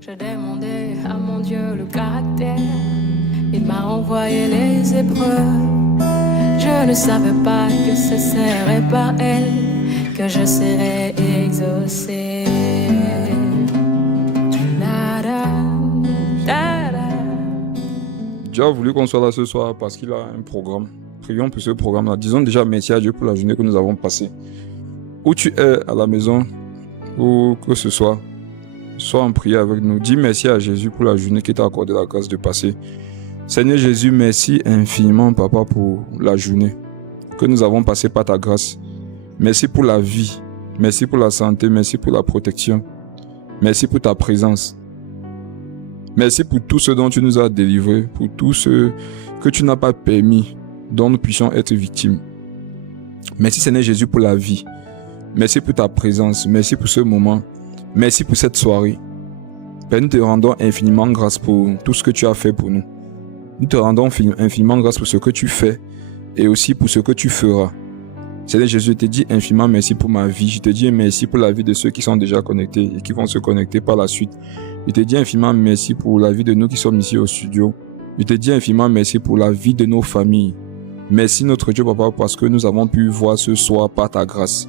Je demandais à mon Dieu le caractère. Il m'a envoyé les épreuves. Je ne savais pas que ce serait par elle que je serais exaucé. Dieu a voulu qu'on soit là ce soir parce qu'il a un programme. Prions pour ce programme-là. Disons déjà merci à Dieu pour la journée que nous avons passée. Où tu es à la maison, ou que ce soit, sois en prière avec nous. Dis merci à Jésus pour la journée qui t'a accordé la grâce de passer. Seigneur Jésus, merci infiniment, Papa, pour la journée que nous avons passée par ta grâce. Merci pour la vie. Merci pour la santé. Merci pour la protection. Merci pour ta présence. Merci pour tout ce dont tu nous as délivrés, pour tout ce que tu n'as pas permis, dont nous puissions être victimes. Merci Seigneur Jésus pour la vie. Merci pour ta présence. Merci pour ce moment. Merci pour cette soirée. Père, nous te rendons infiniment grâce pour tout ce que tu as fait pour nous. Nous te rendons infiniment grâce pour ce que tu fais et aussi pour ce que tu feras. Seigneur Jésus, je te dis infiniment merci pour ma vie. Je te dis merci pour la vie de ceux qui sont déjà connectés et qui vont se connecter par la suite. Je te dis infiniment merci pour la vie de nous qui sommes ici au studio. Je te dis infiniment merci pour la vie de nos familles. Merci notre Dieu, Papa, parce que nous avons pu voir ce soir par ta grâce,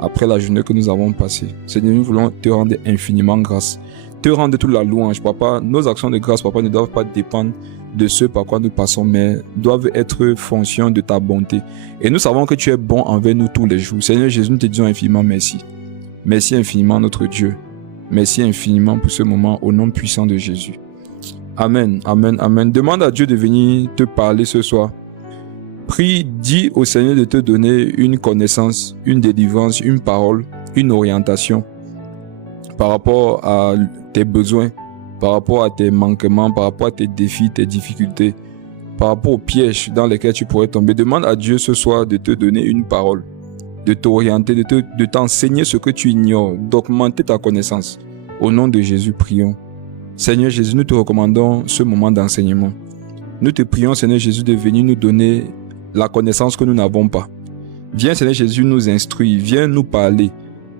après la journée que nous avons passée. Seigneur, nous voulons te rendre infiniment grâce. Te rendre toute la louange, Papa. Nos actions de grâce, Papa, ne doivent pas dépendre de ce par quoi nous passons, mais doivent être fonction de ta bonté. Et nous savons que tu es bon envers nous tous les jours. Seigneur Jésus, nous te disons infiniment merci. Merci infiniment, notre Dieu. Merci infiniment pour ce moment, au nom puissant de Jésus. Amen, amen, amen. Demande à Dieu de venir te parler ce soir. Prie, dis au Seigneur de te donner une connaissance, une délivrance, une parole, une orientation par rapport à tes besoins, par rapport à tes manquements, par rapport à tes défis, tes difficultés, par rapport aux pièges dans lesquels tu pourrais tomber. Demande à Dieu ce soir de te donner une parole, de t'orienter, de t'enseigner ce que tu ignores, d'augmenter ta connaissance. Au nom de Jésus, prions. Seigneur Jésus, nous te recommandons ce moment d'enseignement. Nous te prions, Seigneur Jésus, de venir nous donner la connaissance que nous n'avons pas. Viens, Seigneur Jésus, nous instruire, viens nous parler,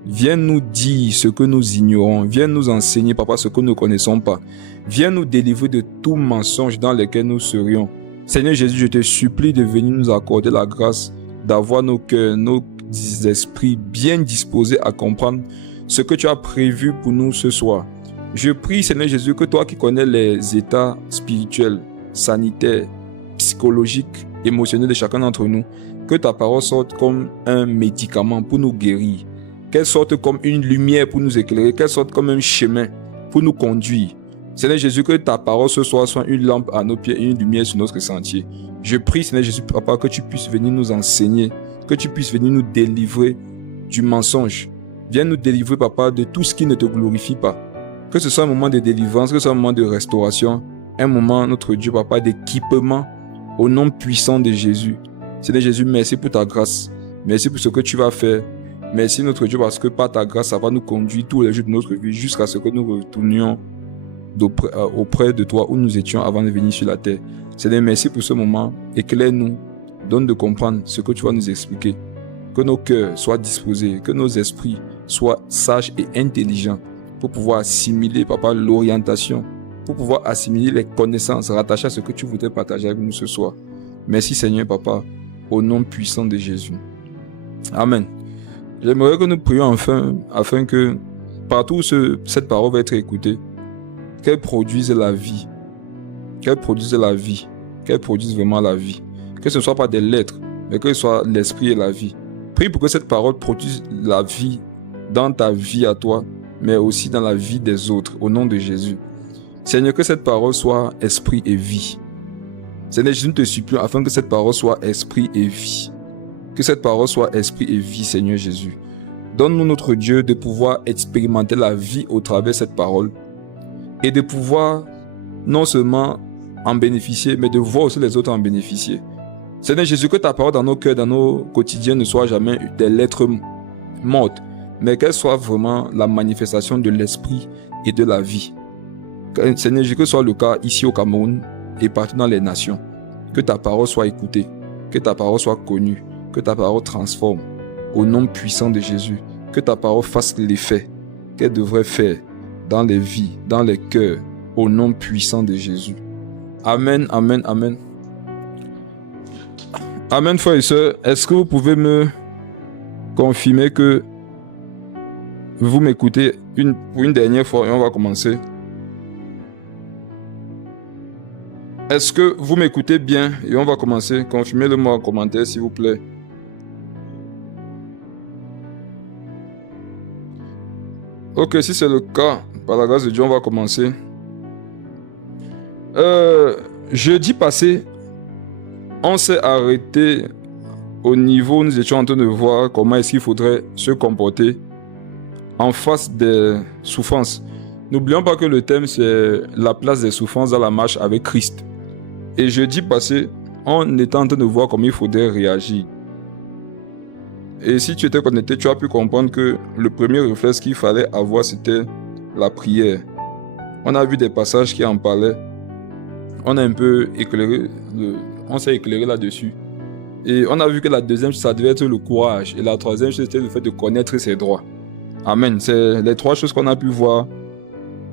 viens nous dire ce que nous ignorons, viens nous enseigner, Papa, ce que nous ne connaissons pas. Viens nous délivrer de tout mensonge dans lequel nous serions. Seigneur Jésus, je te supplie de venir nous accorder la grâce d'avoir nos cœurs, nos esprits bien disposés à comprendre ce que tu as prévu pour nous ce soir. Je prie, Seigneur Jésus, que toi qui connais les états spirituels, sanitaires, psychologiques, émotionnels de chacun d'entre nous, que ta parole sorte comme un médicament pour nous guérir, qu'elle sorte comme une lumière pour nous éclairer, qu'elle sorte comme un chemin pour nous conduire. Seigneur Jésus, que ta parole ce soir soit une lampe à nos pieds et une lumière sur notre sentier. Je prie, Seigneur Jésus, Papa, que tu puisses venir nous enseigner, que tu puisses venir nous délivrer du mensonge. Viens nous délivrer, Papa, de tout ce qui ne te glorifie pas. Que ce soit un moment de délivrance, que ce soit un moment de restauration, un moment, notre Dieu, Papa, d'équipement au nom puissant de Jésus. Seigneur Jésus, merci pour ta grâce. Merci pour ce que tu vas faire. Merci, notre Dieu, parce que par ta grâce, ça va nous conduire tous les jours de notre vie jusqu'à ce que nous retournions auprès de toi où nous étions avant de venir sur la terre. Seigneur, merci pour ce moment. Éclaire-nous. Donne de comprendre ce que tu vas nous expliquer. Que nos cœurs soient disposés, que nos esprits soient sages et intelligents pour pouvoir assimiler, Papa, l'orientation, pour pouvoir assimiler les connaissances rattachées à ce que tu voudrais partager avec nous ce soir. Merci Seigneur, Papa, au nom puissant de Jésus. Amen. J'aimerais que nous prions enfin, afin que partout où cette parole va être écoutée, qu'elle produise la vie. Qu'elle produise la vie. Qu'elle produise vraiment la vie. Que ce ne soit pas des lettres, mais que ce soit l'esprit et la vie. Prie pour que cette parole produise la vie dans ta vie à toi, mais aussi dans la vie des autres, au nom de Jésus. Seigneur, que cette parole soit esprit et vie. Seigneur Jésus, nous te supplions afin que cette parole soit esprit et vie. Que cette parole soit esprit et vie, Seigneur Jésus. Donne-nous, notre Dieu, de pouvoir expérimenter la vie au travers de cette parole et de pouvoir non seulement en bénéficier, mais de voir aussi les autres en bénéficier. Seigneur Jésus, que ta parole dans nos cœurs, dans nos quotidiens ne soit jamais des lettres mortes, mais qu'elle soit vraiment la manifestation de l'esprit et de la vie. Seigneur Jésus, que ce soit le cas ici au Cameroun et partout dans les nations. Que ta parole soit écoutée, que ta parole soit connue, que ta parole transforme. Au nom puissant de Jésus, que ta parole fasse l'effet qu'elle devrait faire dans les vies, dans les cœurs, au nom puissant de Jésus. Amen, amen, amen. Amen, frères et sœurs. Est-ce que vous pouvez me confirmer que vous m'écoutez pour une dernière fois et on va commencer? Est-ce que vous m'écoutez bien et on va commencer? Confirmez-le-moi en commentaire, s'il vous plaît. Ok, si c'est le cas, par la grâce de Dieu, on va commencer. Jeudi passé, on s'est arrêté au niveau où nous étions en train de voir comment est-ce qu'il faudrait se comporter en face des souffrances. N'oublions pas que le thème, c'est la place des souffrances dans la marche avec Christ. Et jeudi passé, on était en train de voir comment il faudrait réagir. Et si tu étais connecté, tu as pu comprendre que le premier réflexe qu'il fallait avoir, c'était la prière. On a vu des passages qui en parlaient. On a un peu éclairé, on s'est éclairé là-dessus. Et on a vu que la deuxième chose, ça devait être le courage. Et la troisième chose, c'était le fait de connaître ses droits. Amen. C'est les trois choses qu'on a pu voir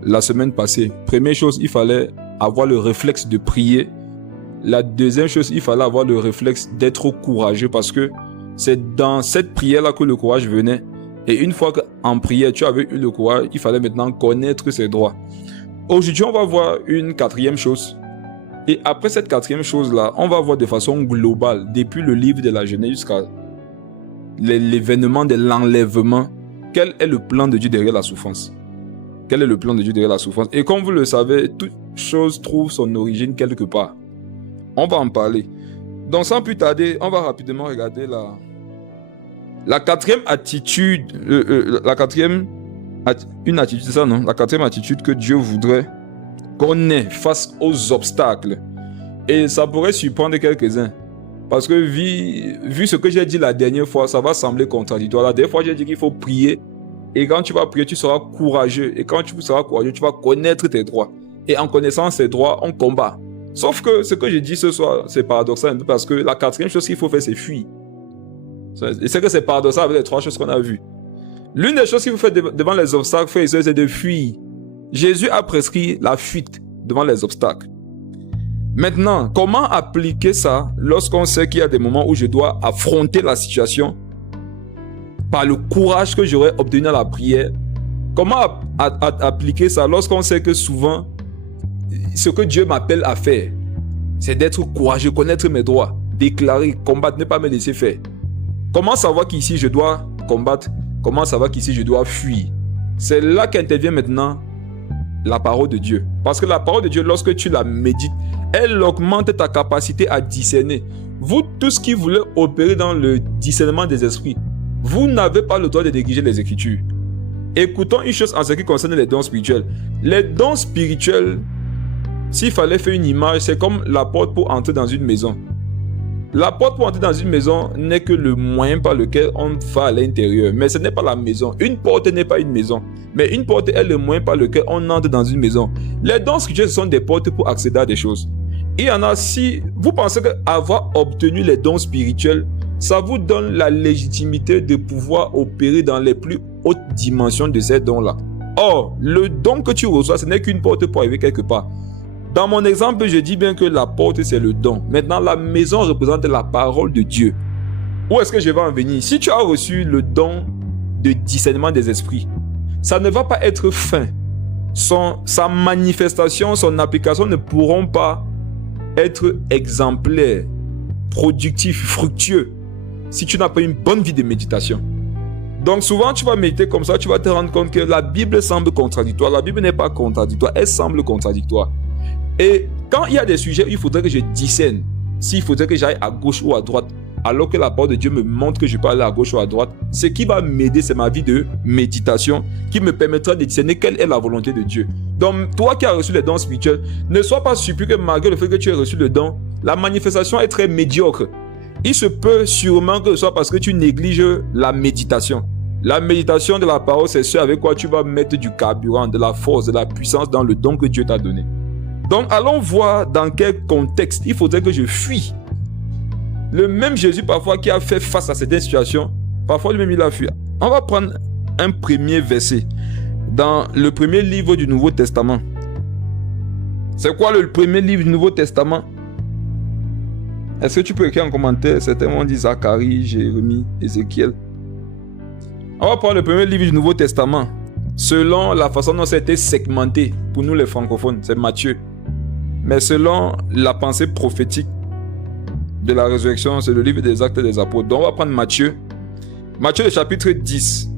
la semaine passée. Première chose, il fallait avoir le réflexe de prier. La deuxième chose, il fallait avoir le réflexe d'être courageux parce que c'est dans cette prière-là que le courage venait. Et une fois qu'en prière, tu avais eu le courage, il fallait maintenant connaître ses droits. Aujourd'hui, on va voir une quatrième chose. Et après cette quatrième chose-là, on va voir de façon globale, depuis le livre de la Genèse jusqu'à l'événement de l'enlèvement, quel est le plan de Dieu derrière la souffrance. Quel est le plan de Dieu derrière la souffrance? Et comme vous le savez, toute chose trouve son origine quelque part. On va en parler. Donc sans plus tarder, on va rapidement regarder la quatrième attitude, une attitude, c'est ça non? La quatrième attitude que Dieu voudrait qu'on ait face aux obstacles. Et ça pourrait surprendre quelques-uns. Parce que vu ce que j'ai dit la dernière fois, ça va sembler contradictoire. La dernière fois, j'ai dit qu'il faut prier. Et quand tu vas prier, tu seras courageux. Et quand tu seras courageux, tu vas connaître tes droits. Et en connaissant ces droits, on combat. Sauf que ce que j'ai dit ce soir, c'est paradoxal un peu parce que la quatrième chose qu'il faut faire, c'est fuir. Et c'est que c'est paradoxal avec les trois choses qu'on a vues. L'une des choses qu'il faut faire devant les obstacles, frères et sœurs, c'est de fuir. Jésus a prescrit la fuite devant les obstacles. Maintenant, comment appliquer ça lorsqu'on sait qu'il y a des moments où je dois affronter la situation par le courage que j'aurais obtenu à la prière? Comment appliquer ça lorsqu'on sait que souvent, ce que Dieu m'appelle à faire, c'est d'être courageux, connaître mes droits, déclarer, combattre, ne pas me laisser faire? Comment savoir qu'ici je dois combattre? Comment savoir qu'ici je dois fuir? C'est là qu'intervient maintenant la parole de Dieu. Parce que la parole de Dieu, lorsque tu la médites, elle augmente ta capacité à discerner. Vous, tous qui voulez opérer dans le discernement des esprits, vous n'avez pas le droit de négliger les Écritures. Écoutons une chose en ce qui concerne les dons spirituels. Les dons spirituels, s'il fallait faire une image, c'est comme la porte pour entrer dans une maison. La porte pour entrer dans une maison n'est que le moyen par lequel on va à l'intérieur. Mais ce n'est pas la maison. Une porte n'est pas une maison. Mais une porte est le moyen par lequel on entre dans une maison. Les dons spirituels sont des portes pour accéder à des choses. Il y en a, si vous pensez qu'avoir obtenu les dons spirituels, ça vous donne la légitimité de pouvoir opérer dans les plus hautes dimensions de ces dons-là. Or, le don que tu reçois, ce n'est qu'une porte pour arriver quelque part. Dans mon exemple, je dis bien que la porte, c'est le don. Maintenant, la maison représente la parole de Dieu. Où est-ce que je vais en venir? Si tu as reçu le don de discernement des esprits, ça ne va pas être fin. Sa manifestation, son application ne pourront pas être exemplaires, productifs, fructueux, si tu n'as pas une bonne vie de méditation. Donc souvent, tu vas méditer comme ça, tu vas te rendre compte que la Bible semble contradictoire. La Bible n'est pas contradictoire, elle semble contradictoire. Et quand il y a des sujets où il faudrait que je discerne, s'il faudrait que j'aille à gauche ou à droite, alors que la parole de Dieu me montre que je peux aller à gauche ou à droite, ce qui va m'aider, c'est ma vie de méditation qui me permettra de discerner quelle est la volonté de Dieu. Donc, toi qui as reçu les dons spirituels, ne sois pas surpris que malgré le fait que tu aies reçu le don, la manifestation est très médiocre. Il se peut sûrement que ce soit parce que tu négliges la méditation. La méditation de la parole, c'est ce avec quoi tu vas mettre du carburant, de la force, de la puissance dans le don que Dieu t'a donné. Donc, allons voir dans quel contexte il faudrait que je fuis. Le même Jésus, parfois, qui a fait face à certaines situations, parfois lui-même il a fui. On va prendre un premier verset. dans le premier livre du Nouveau Testament. C'est quoi le premier livre du Nouveau Testament? Est-ce que tu peux écrire en commentaire? Certains m'ont dit Zacharie, Jérémie, Ézéchiel. On va prendre le premier livre du Nouveau Testament. Selon la façon dont ça a été segmenté pour nous les francophones, c'est Matthieu. Mais selon la pensée prophétique de la résurrection, c'est le livre des Actes des Apôtres. Donc on va prendre Matthieu. Matthieu le chapitre 10,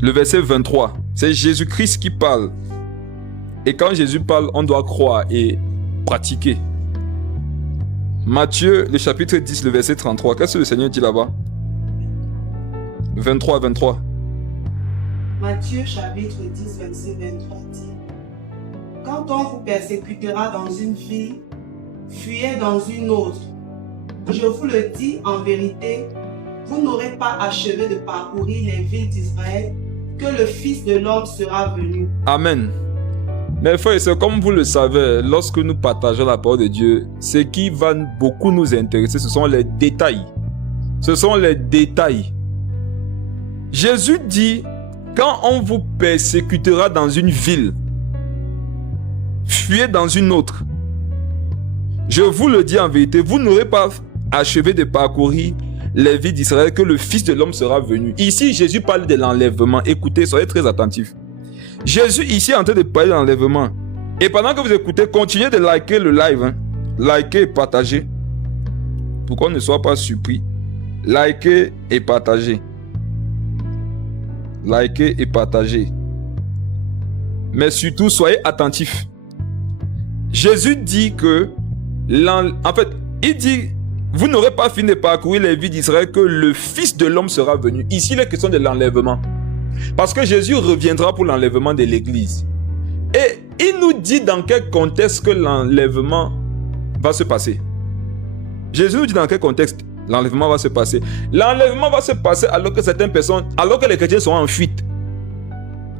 le verset 23. C'est Jésus-Christ qui parle. Et quand Jésus parle, on doit croire et pratiquer. Matthieu le chapitre 10, le verset 33. Qu'est-ce que le Seigneur dit là-bas? 23. Matthieu chapitre 10, verset 23 dit: Quand on vous persécutera dans une ville, fuyez dans une autre. Je vous le dis en vérité, vous n'aurez pas achevé de parcourir les villes d'Israël que le Fils de l'homme sera venu. Amen. Mes frères et sœurs, comme vous le savez, lorsque nous partageons la parole de Dieu, ce qui va beaucoup nous intéresser, ce sont les détails. Ce sont les détails. Jésus dit, quand on vous persécutera dans une ville, fuyez dans une autre. Je vous le dis en vérité, vous n'aurez pas achevé de parcourir les villes d'Israël que le Fils de l'homme sera venu. Ici, Jésus parle de l'enlèvement. Écoutez, soyez très attentifs. Jésus ici est en train de parler de l'enlèvement. Et pendant que vous écoutez, continuez de liker le live. Liker et partager. Pour qu'on ne soit pas surpris. Liker et partager. Liker et partager. Mais surtout, soyez attentifs. Jésus dit que, en fait, il dit, vous n'aurez pas fini de parcourir les villes d'Israël que le Fils de l'homme sera venu. Ici, il est question de l'enlèvement. Parce que Jésus reviendra pour l'enlèvement de l'église. Et il nous dit dans quel contexte que l'enlèvement va se passer. Jésus nous dit dans quel contexte l'enlèvement va se passer. L'enlèvement va se passer alors que certaines personnes, alors que les chrétiens sont en fuite.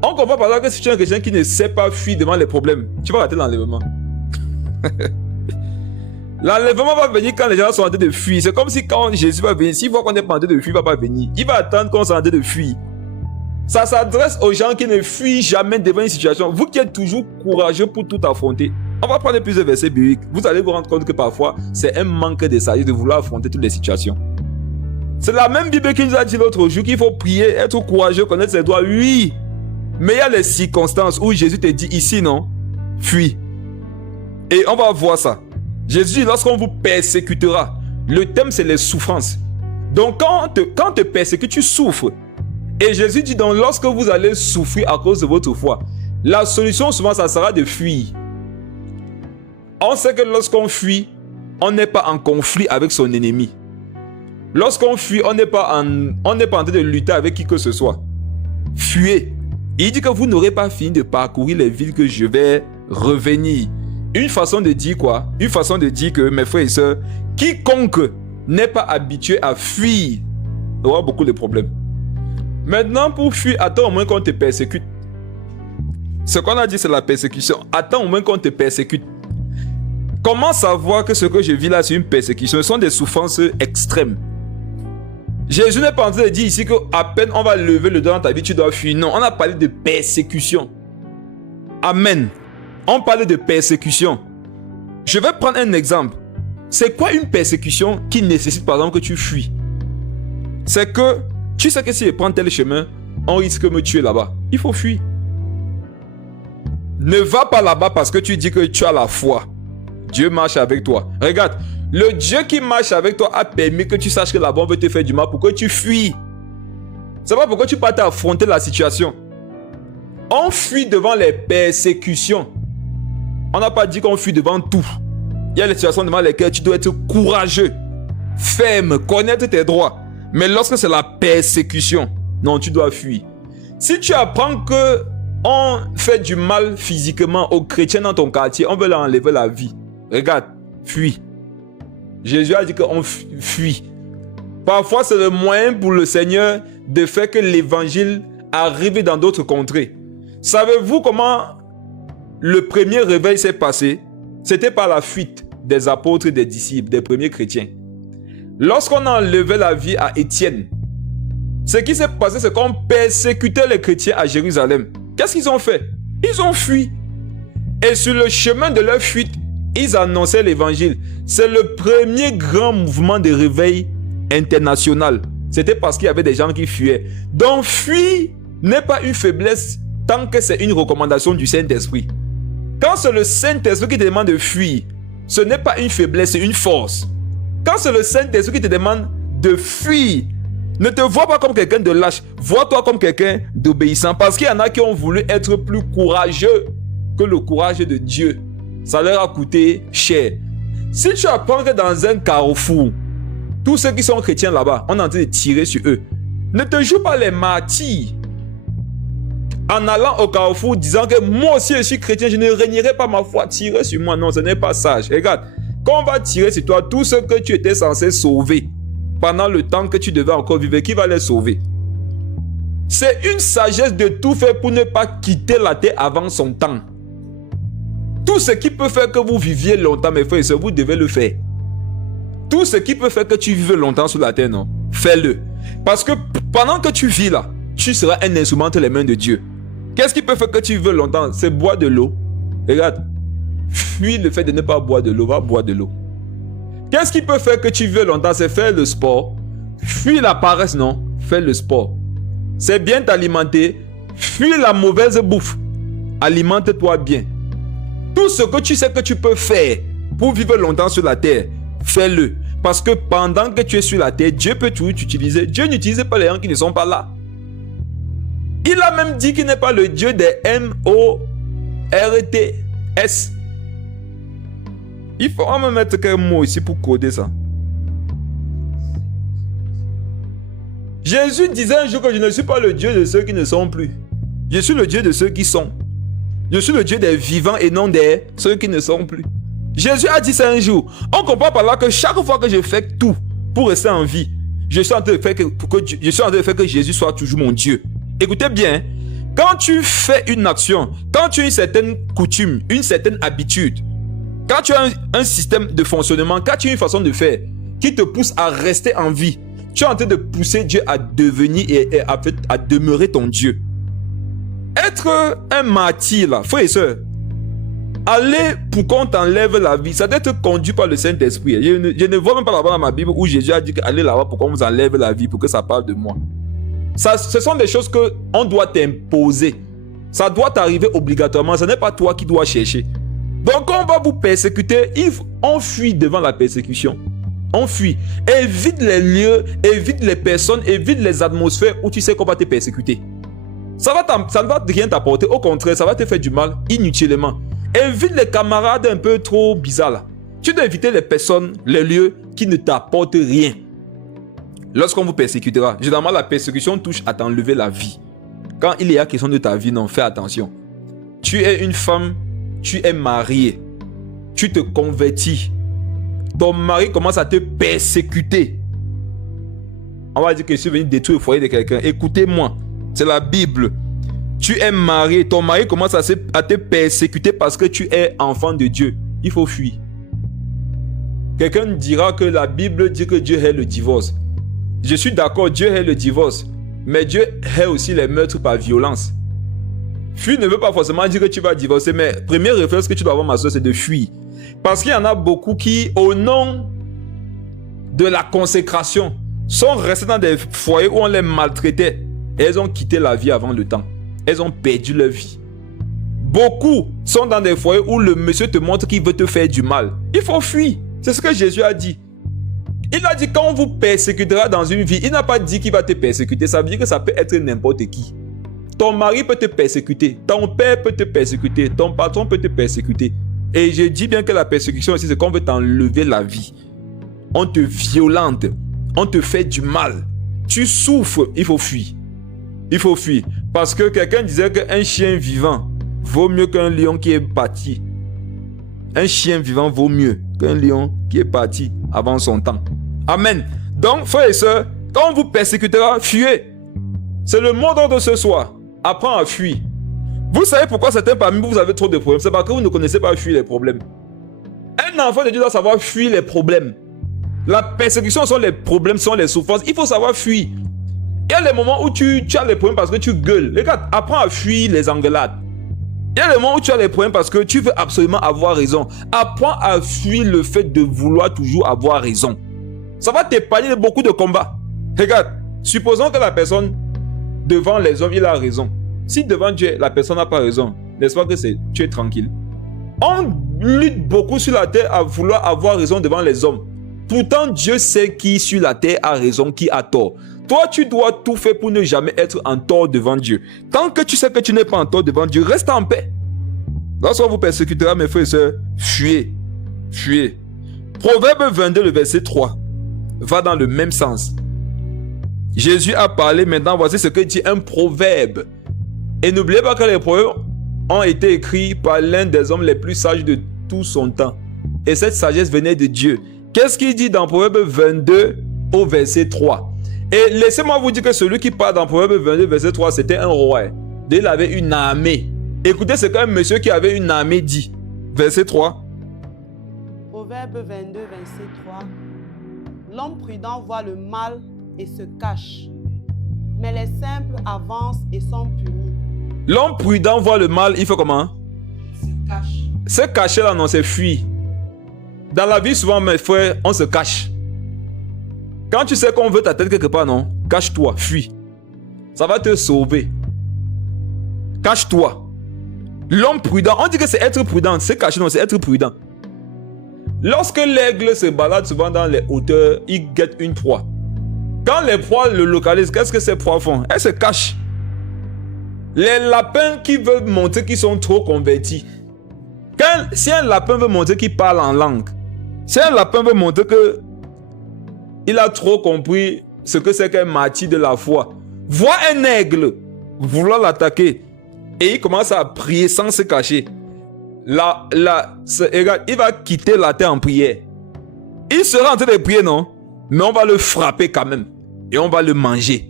On comprend par là que si tu es un chrétien qui ne sait pas fuir devant les problèmes, tu vas rater l'enlèvement. L'enlèvement va venir quand les gens sont en train de fuir. C'est comme si quand Jésus va venir, s'il voit qu'on est en train de fuir, il ne va pas venir. Il va attendre qu'on soit en train de fuir. Ça s'adresse aux gens qui ne fuient jamais devant une situation. Vous qui êtes toujours courageux pour tout affronter. On va prendre plusieurs versets bibliques. Vous allez vous rendre compte que parfois, c'est un manque de sagesse de vouloir affronter toutes les situations. C'est la même Bible qui nous a dit l'autre jour qu'il faut prier, être courageux, connaître ses droits. Oui, mais il y a les circonstances où Jésus te dit ici, non, fuis. Et on va voir ça. Jésus dit, lorsqu'on vous persécutera, le thème c'est les souffrances. Donc quand on te persécute, tu souffres. Et Jésus dit donc, lorsque vous allez souffrir à cause de votre foi, la solution souvent, ça sera de fuir. On sait que lorsqu'on fuit, on n'est pas en conflit avec son ennemi. Lorsqu'on fuit, on n'est pas en train de lutter avec qui que ce soit. Fuyez. Il dit que vous n'aurez pas fini de parcourir les villes que je vais revenir. Une façon de dire quoi? Une façon de dire que, mes frères et sœurs, quiconque n'est pas habitué à fuir aura beaucoup de problèmes. Maintenant, pour fuir, attends au moins qu'on te persécute. Ce qu'on a dit, c'est la persécution. Attends au moins qu'on te persécute. Comment savoir que ce que je vis là, c'est une persécution? Ce sont des souffrances extrêmes. Jésus n'est pas en train de dire ici qu'à peine on va lever le doigt dans ta vie, tu dois fuir. Non, on a parlé de persécution. Amen. On parle de persécution. Je vais prendre un exemple. C'est quoi une persécution qui nécessite par exemple que tu fuis? C'est que tu sais que si je prends tel chemin, on risque de me tuer là-bas. Il faut fuir. Ne va pas là-bas parce que tu dis que tu as la foi. Dieu marche avec toi. Regarde, le Dieu qui marche avec toi a permis que tu saches que là-bas on veut te faire du mal pour que tu fuis. C'est pas pourquoi tu peux t'affronter la situation. On fuit devant les persécutions. On n'a pas dit qu'on fuit devant tout. Il y a les situations devant lesquelles tu dois être courageux, ferme, connaître tes droits. Mais lorsque c'est la persécution, non, tu dois fuir. Si tu apprends que on fait du mal physiquement aux chrétiens dans ton quartier, on veut leur enlever la vie. Regarde, fuis. Jésus a dit qu'on fuit. Parfois, c'est le moyen pour le Seigneur de faire que l'évangile arrive dans d'autres contrées. Savez-vous comment le premier réveil s'est passé? C'était par la fuite des apôtres et des disciples, des premiers chrétiens. Lorsqu'on a enlevé la vie à Étienne, Ce qui s'est passé, c'est qu'on persécutait les chrétiens à Jérusalem. Qu'est-ce qu'ils ont fait? Ils ont fui. Et sur le chemin de leur fuite, ils annonçaient l'évangile. C'est le premier grand mouvement de réveil international. C'était parce qu'il y avait des gens qui fuyaient. Donc, fuir n'est pas une faiblesse tant que c'est une recommandation du Saint-Esprit. Quand c'est le Saint-Esprit qui te demande de fuir, ce n'est pas une faiblesse, c'est une force. Quand c'est le Saint-Esprit qui te demande de fuir, ne te vois pas comme quelqu'un de lâche, vois-toi comme quelqu'un d'obéissant. Parce qu'il y en a qui ont voulu être plus courageux que le courage de Dieu. Ça leur a coûté cher. Si tu apprends que dans un carrefour, tous ceux qui sont chrétiens là-bas, on est en train de tirer sur eux, ne te joue pas les martyrs. En allant au carrefour disant que moi aussi je suis chrétien, je ne régnerai pas ma foi, tirer sur moi. Non, ce n'est pas sage. Regarde, quand on va tirer sur toi, tout ce que tu étais censé sauver pendant le temps que tu devais encore vivre, qui va les sauver? C'est une sagesse de tout faire pour ne pas quitter la terre avant son temps. Tout ce qui peut faire que vous viviez longtemps, mes frères et sœurs, vous devez le faire. Tout ce qui peut faire que tu vives longtemps sur la terre, non, fais-le. Parce que pendant que tu vis là, tu seras un instrument entre les mains de Dieu. Qu'est-ce qui peut faire que tu vives longtemps? C'est boire de l'eau. Regarde, fuis le fait de ne pas boire de l'eau, va boire de l'eau. Qu'est-ce qui peut faire que tu vives longtemps? C'est faire le sport. Fuis la paresse, non? Fais le sport. C'est bien t'alimenter. Fuis la mauvaise bouffe. Alimente-toi bien. Tout ce que tu sais que tu peux faire pour vivre longtemps sur la terre, fais-le. Parce que pendant que tu es sur la terre, Dieu peut toujours t'utiliser. Dieu n'utilise pas les gens qui ne sont pas là. Il a même dit qu'il n'est pas le Dieu des M-O-R-T-S. Il faut même mettre quel mot ici pour coder ça. Jésus disait un jour que je ne suis pas le Dieu de ceux qui ne sont plus. Je suis le Dieu de ceux qui sont. Je suis le Dieu des vivants et non des ceux qui ne sont plus. Jésus a dit ça un jour. On comprend par là que chaque fois que je fais tout pour rester en vie, je suis en train de faire que Jésus soit toujours mon Dieu. Écoutez bien, quand tu fais une action, quand tu as une certaine coutume, une certaine habitude, quand tu as un système de fonctionnement, quand tu as une façon de faire qui te pousse à rester en vie, tu es en train de pousser Dieu à devenir et à demeurer ton Dieu. Être un martyr, là, frères et sœurs, aller pour qu'on t'enlève la vie, ça doit être conduit par le Saint-Esprit. Je ne vois même pas là-bas dans ma Bible où Jésus a dit allez là-bas pour qu'on vous enlève la vie, pour que ça parle de moi. Ça, ce sont des choses qu'on doit t'imposer. Ça doit t'arriver obligatoirement. Ce n'est pas toi qui dois chercher. Donc on va vous persécuter. On fuit devant la persécution. On fuit. Évite les lieux, évite les personnes, évite les atmosphères où tu sais qu'on va te persécuter. Ça ne va rien t'apporter. Au contraire, ça va te faire du mal inutilement. Évite les camarades un peu trop bizarres là. Tu dois éviter les personnes, les lieux qui ne t'apportent rien. Lorsqu'on vous persécutera, généralement la persécution touche à t'enlever la vie. Quand il y a question de ta vie, non, fais attention. Tu es une femme, tu es mariée, tu te convertis. Ton mari commence à te persécuter. On va dire que je suis venu détruire le foyer de quelqu'un. Écoutez-moi, c'est la Bible. Tu es marié, ton mari commence à te persécuter parce que tu es enfant de Dieu. Il faut fuir. Quelqu'un dira que la Bible dit que Dieu hait le divorce. Je suis d'accord, Dieu hait le divorce. Mais Dieu hait aussi les meurtres par violence. Fuir ne veut pas forcément dire que tu vas divorcer, mais le premier réflexe que tu dois avoir, ma soeur, c'est de fuir. Parce qu'il y en a beaucoup qui, au nom de la consécration, sont restés dans des foyers où on les maltraitait. Et elles ont quitté la vie avant le temps. Elles ont perdu leur vie. Beaucoup sont dans des foyers où le monsieur te montre qu'il veut te faire du mal. Il faut fuir. C'est ce que Jésus a dit. Il a dit quand on vous persécutera dans une vie, il n'a pas dit qu'il va te persécuter. Ça veut dire que ça peut être n'importe qui. Ton mari peut te persécuter. Ton père peut te persécuter. Ton patron peut te persécuter. Et je dis bien que la persécution aussi, c'est qu'on veut t'enlever la vie. On te violente. On te fait du mal. Tu souffres. Il faut fuir. Il faut fuir. Parce que quelqu'un disait qu'un chien vivant vaut mieux qu'un lion qui est parti. Un chien vivant vaut mieux qu'un lion qui est parti avant son temps. Amen. Donc, frères et sœurs, quand on vous persécutera, fuyez. C'est le mot d'ordre de ce soir. Apprends à fuir. Vous savez pourquoi certains parmi vous avez trop de problèmes? C'est parce que vous ne connaissez pas fuir les problèmes. Un enfant de Dieu doit savoir fuir les problèmes. La persécution sont les problèmes, sont les souffrances. Il faut savoir fuir. Il y a les moments où tu as les problèmes parce que tu gueules. Regarde, apprends à fuir les engueulades. Il y a les moments où tu as les problèmes parce que tu veux absolument avoir raison. Apprends à fuir le fait de vouloir toujours avoir raison. Ça va t'épargner de beaucoup de combats. Regarde, supposons que la personne, devant les hommes, il a raison. Si devant Dieu, la personne n'a pas raison, n'est-ce pas que tu es tranquille? On lutte beaucoup sur la terre à vouloir avoir raison devant les hommes. Pourtant, Dieu sait qui sur la terre a raison, qui a tort. Toi, tu dois tout faire pour ne jamais être en tort devant Dieu. Tant que tu sais que tu n'es pas en tort devant Dieu, reste en paix. Lorsqu'on vous persécutera, mes frères et sœurs, fuyez. Fuyez. Proverbe 22, le verset 3, va dans le même sens. Jésus a parlé, maintenant voici ce que dit un proverbe. Et n'oubliez pas que les proverbes ont été écrits par l'un des hommes les plus sages de tout son temps. Et cette sagesse venait de Dieu. Qu'est-ce qu'il dit dans Proverbe 22 au verset 3? Et laissez-moi vous dire que celui qui parle dans Proverbe 22 verset 3, c'était un roi. Il avait une armée. Écoutez ce qu'un monsieur qui avait une armée dit. Verset 3. Proverbe 22, verset 3. L'homme prudent voit le mal et se cache, mais les simples avancent et sont punis. L'homme prudent voit le mal, il fait comment? Se cache. Se cacher là, non, c'est fuir. Dans la vie, souvent, mes frères, on se cache. Quand tu sais qu'on veut ta tête quelque part, non? Cache-toi, fuis. Ça va te sauver. Cache-toi. L'homme prudent, on dit que c'est être prudent. Se cacher, non, c'est être prudent. Lorsque l'aigle se balade souvent dans les hauteurs, il guette une proie. Quand les proies le localisent, qu'est-ce que ces proies font? Elles se cachent. Les lapins qui veulent montrer qu'ils sont trop convertis. Si un lapin veut montrer qu'il parle en langue, si un lapin veut montrer que il a trop compris ce que c'est qu'un martyr de la foi, voit un aigle vouloir l'attaquer et il commence à prier sans se cacher. Il va quitter la terre en prière. Il sera en train de prier, non? Mais on va le frapper quand même et on va le manger.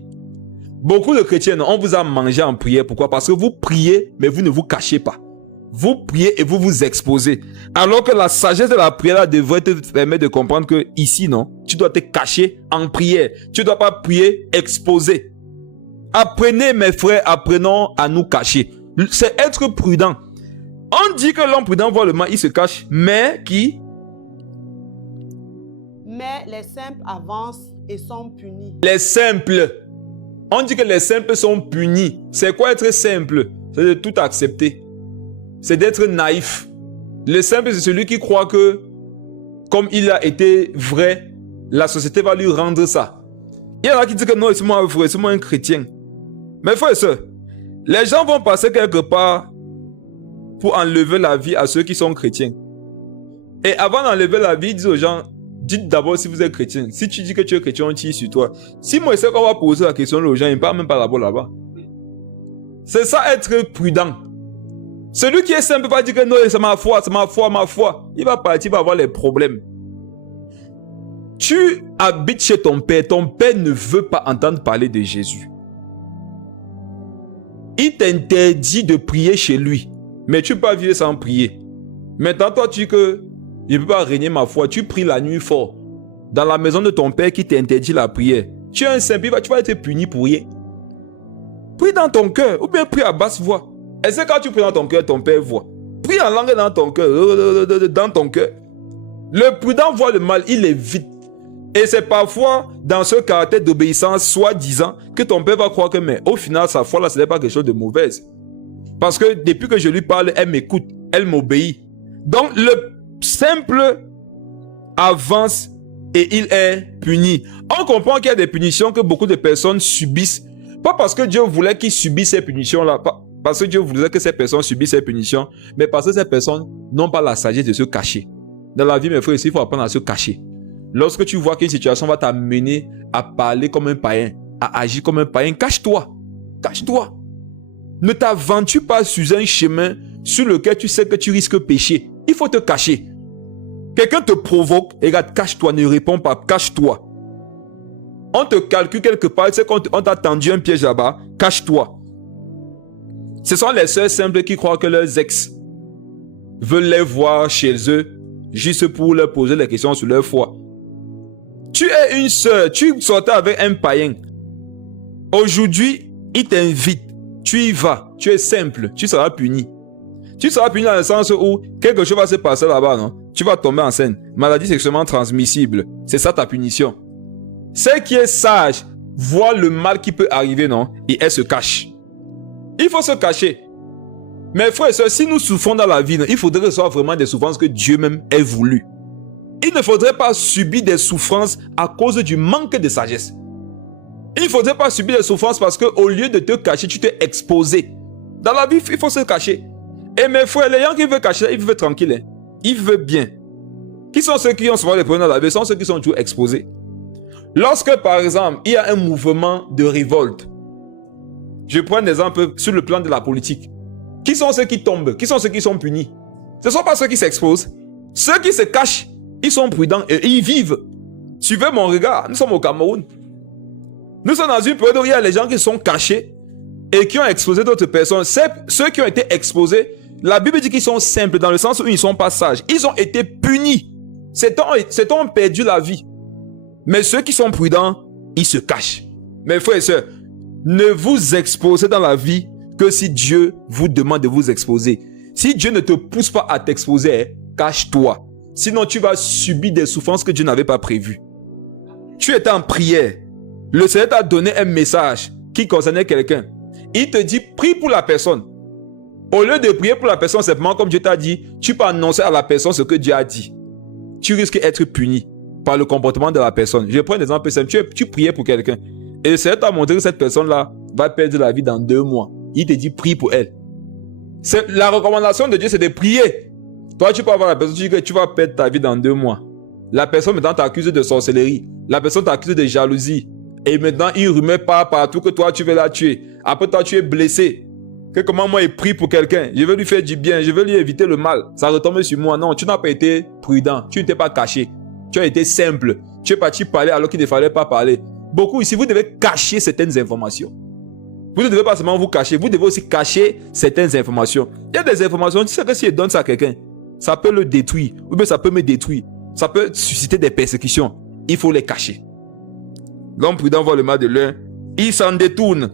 Beaucoup de chrétiens, on vous a mangé en prière. Pourquoi? Parce que vous priez, mais vous ne vous cachez pas. Vous priez et vous vous exposez. Alors que la sagesse de la prière devrait te permettre de comprendre que ici, non, tu dois te cacher en prière. Tu ne dois pas prier exposé. Apprenez, mes frères, apprenons à nous cacher. C'est être prudent. On dit que l'homme prudent voit le mal, il se cache, mais qui? Mais les simples avancent et sont punis. Les simples. On dit que les simples sont punis. C'est quoi être simple? C'est de tout accepter. C'est d'être naïf. Le simple, c'est celui qui croit que, comme il a été vrai, la société va lui rendre ça. Il y en a qui disent que non, c'est moi vrai, c'est moi un chrétien. Mais frères et sœurs, les gens vont passer quelque part pour enlever la vie à ceux qui sont chrétiens. Et avant d'enlever la vie, ils disent aux gens, dites d'abord si vous êtes chrétien. Si tu dis que tu es chrétien, on tire sur toi. Si moi, c'est qu'on va poser la question aux gens, ils ne parlent même pas là-bas. C'est ça être prudent. Celui qui est simple va dire que non, c'est ma foi, c'est ma foi, ma foi. Il va partir, il va avoir les problèmes. Tu habites chez ton père ne veut pas entendre parler de Jésus. Il t'interdit de prier chez lui. Mais tu ne peux pas vivre sans prier. Maintenant, toi, tu dis que je ne peux pas régner ma foi. Tu pries la nuit fort. Dans la maison de ton père qui t'interdit la prière. Tu es un simple, tu vas être puni pour rien. Prie dans ton cœur ou bien prie à basse voix. Et c'est quand tu pries dans ton cœur, ton père voit. Prie en langue dans ton cœur. Dans ton cœur. Le prudent voit le mal, il évite. Et c'est parfois dans ce caractère d'obéissance, soi-disant, que ton père va croire que, mais au final, sa foi là, ce n'est pas quelque chose de mauvaise. Parce que depuis que je lui parle, elle m'écoute, elle m'obéit. Donc le simple avance et il est puni. On comprend qu'il y a des punitions que beaucoup de personnes subissent. Pas parce que Dieu voulait qu'ils subissent ces punitions-là. Pas parce que Dieu voulait que ces personnes subissent ces punitions. Mais parce que ces personnes n'ont pas la sagesse de se cacher. Dans la vie, mes frères, il faut apprendre à se cacher. Lorsque tu vois qu'une situation va t'amener à parler comme un païen, à agir comme un païen, cache-toi. Cache-toi. Ne t'aventure pas sur un chemin sur lequel tu sais que tu risques péché. Il faut te cacher. Quelqu'un te provoque, et regarde, cache-toi, ne réponds pas, cache-toi. On te calcule quelque part, tu sais qu'on t'a tendu un piège là-bas, cache-toi. Ce sont les sœurs simples qui croient que leurs ex veulent les voir chez eux, juste pour leur poser des questions sur leur foi. Tu es une sœur, tu sortais avec un païen. Aujourd'hui, il t'invite. Tu y vas. Tu es simple. Tu seras puni. Tu seras puni dans le sens où quelque chose va se passer là-bas, non? Tu vas tomber enceinte. Maladie sexuellement transmissible. C'est ça ta punition. Celle qui est sage voit le mal qui peut arriver, non? Et elle se cache. Il faut se cacher. Mais frères et sœurs, si nous souffrons dans la vie, il faudrait que ce soit vraiment des souffrances que Dieu même ait voulu. Il ne faudrait pas subir des souffrances à cause du manque de sagesse. Il ne faudrait pas subir des souffrances parce qu'au lieu de te cacher, tu t'es exposé. Dans la vie, il faut se cacher. Et mes frères, les gens qui veulent cacher, ils vivent tranquille. Hein. Ils vivent bien. Qui sont ceux qui ont souvent des problèmes dans la vie? Ce sont ceux qui sont toujours exposés. Lorsque, par exemple, il y a un mouvement de révolte, je prends un exemple sur le plan de la politique. Qui sont ceux qui tombent? Qui sont ceux qui sont punis? Ce ne sont pas ceux qui s'exposent. Ceux qui se cachent, ils sont prudents et ils vivent. Suivez mon regard, nous sommes au Cameroun. Nous sommes dans une période où il y a les gens qui sont cachés et qui ont exposé d'autres personnes. Ceux qui ont été exposés, la Bible dit qu'ils sont simples dans le sens où ils ne sont pas sages. Ils ont été punis. Certains ont perdu la vie. Mais ceux qui sont prudents, ils se cachent. Mes frères et sœurs, ne vous exposez dans la vie que si Dieu vous demande de vous exposer. Si Dieu ne te pousse pas à t'exposer, cache-toi. Sinon, tu vas subir des souffrances que Dieu n'avait pas prévues. Tu étais en prière. Le Seigneur t'a donné un message qui concernait quelqu'un. Il te dit, prie pour la personne. Au lieu de prier pour la personne simplement comme Dieu t'a dit, tu peux annoncer à la personne ce que Dieu a dit. Tu risques d'être puni par le comportement de la personne. Je prends un exemple simple. Tu priais pour quelqu'un. Et le Seigneur t'a montré que cette personne-là va perdre la vie dans 2 mois. Il te dit, prie pour elle. La recommandation de Dieu, c'est de prier. Toi, tu peux avoir la personne, tu dis que tu vas perdre ta vie dans 2 mois. La personne maintenant t'accuse de sorcellerie. La personne t'accuse de jalousie. Et maintenant, il remet pas partout que toi, tu veux la tuer. Après, toi, tu es blessé. Que comment moi, il prie pour quelqu'un. Je veux lui faire du bien. Je veux lui éviter le mal. Ça retombe sur moi. Non, tu n'as pas été prudent. Tu ne t'es pas caché. Tu as été simple. Tu es parti parler alors qu'il ne fallait pas parler. Beaucoup ici, vous devez cacher certaines informations. Vous ne devez pas seulement vous cacher. Vous devez aussi cacher certaines informations. Il y a des informations, tu sais que si je donne ça à quelqu'un, ça peut le détruire. Ou bien ça peut me détruire. Ça peut susciter des persécutions. Il faut les cacher. L'homme prudent voit le mal de l'un, il s'en détourne.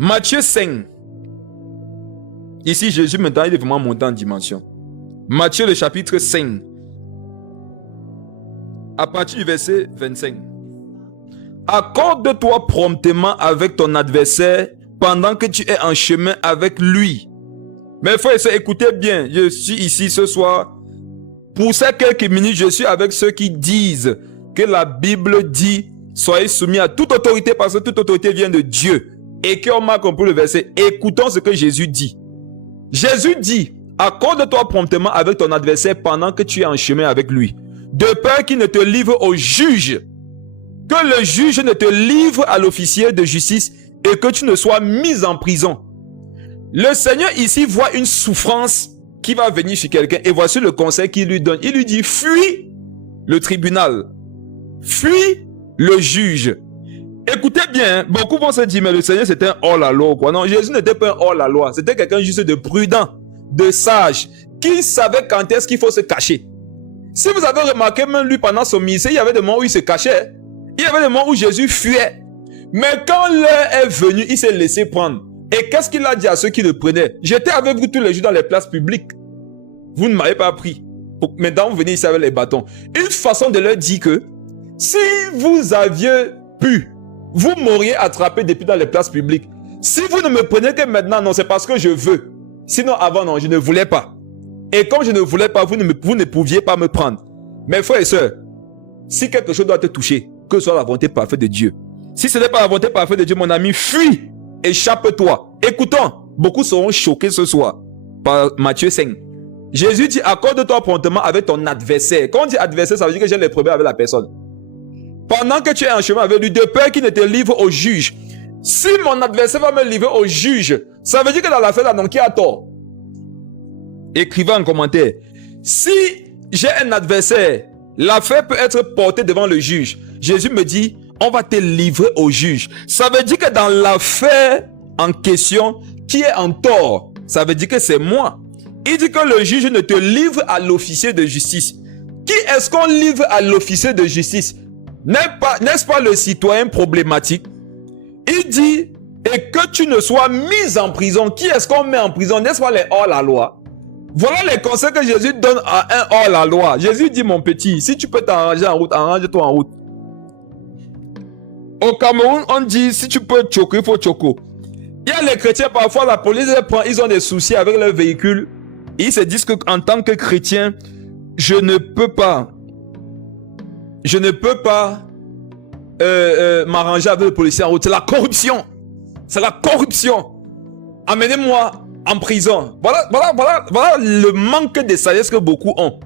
Matthieu 5. Ici, Jésus maintenant, il est vraiment monté en dimension. Matthieu le chapitre 5. À partir du verset 25. Accorde-toi promptement avec ton adversaire pendant que tu es en chemin avec lui. Mes frères et sœurs, écoutez bien, je suis ici ce soir. Pour ces quelques minutes, je suis avec ceux qui disent que la Bible dit soyez soumis à toute autorité parce que toute autorité vient de Dieu. Et qu'on m'a compris le verset. Écoutons ce que Jésus dit. Jésus dit, accorde-toi promptement avec ton adversaire pendant que tu es en chemin avec lui. De peur qu'il ne te livre au juge. Que le juge ne te livre à l'officier de justice et que tu ne sois mis en prison. Le Seigneur ici voit une souffrance qui va venir sur quelqu'un et voici le conseil qu'il lui donne. Il lui dit, fuis le tribunal. Fuis le juge. Écoutez bien, beaucoup vont se dire, mais le Seigneur c'était un hors-la-loi quoi. Non, Jésus n'était pas un hors-la-loi. C'était quelqu'un juste de prudent, de sage, qui savait quand est-ce qu'il faut se cacher. Si vous avez remarqué, même lui pendant son ministère, il y avait des moments où il se cachait. Il y avait des moments où Jésus fuyait. Mais quand l'heure est venue, il s'est laissé prendre. Et qu'est-ce qu'il a dit à ceux qui le prenaient? J'étais avec vous tous les jours dans les places publiques. Vous ne m'avez pas pris. Maintenant, vous venez ici avec les bâtons. Une façon de leur dire que si vous aviez pu, vous m'auriez attrapé depuis dans les places publiques. Si vous ne me prenez que maintenant, non, c'est parce que je veux. Sinon, avant, non, je ne voulais pas. Et comme je ne voulais pas, vous ne pouviez pas me prendre. Mes frères et sœurs, si quelque chose doit te toucher, que ce soit la volonté parfaite de Dieu. Si ce n'est pas la volonté parfaite de Dieu, mon ami, fuis, échappe-toi. Écoutons, beaucoup seront choqués ce soir par Matthieu 5. Jésus dit, accorde-toi promptement avec ton adversaire. Quand on dit adversaire, ça veut dire que j'ai les problèmes avec la personne. Pendant que tu es en chemin avec lui, de peur qu'il ne te livre au juge. Si mon adversaire va me livrer au juge, ça veut dire que dans l'affaire là, donc qui a tort? Écrivez en commentaire. Si j'ai un adversaire, l'affaire peut être portée devant le juge. Jésus me dit, on va te livrer au juge. Ça veut dire que dans l'affaire en question, qui est en tort? Ça veut dire que c'est moi. Il dit que le juge ne te livre à l'officier de justice. Qui est-ce qu'on livre à l'officier de justice? N'est-ce pas le citoyen problématique? Il Il dit, et que tu ne sois mis en prison. Qui est-ce qu'on met en prison? N'est-ce pas les hors-la-loi? Voilà les conseils que Jésus donne à un hors-la-loi. Jésus dit, mon petit, si tu peux t'arranger en route, arrange-toi en route. Au Cameroun, on dit, si tu peux choquer, il faut choquer. Il y a les chrétiens, parfois la police les prend, ils ont des soucis avec leur véhicule. Ils se disent qu'en tant que chrétien, je ne peux pas m'arranger avec le policier en route. C'est la corruption. C'est la corruption. Amenez-moi en prison. Voilà le manque de sagesse que beaucoup ont.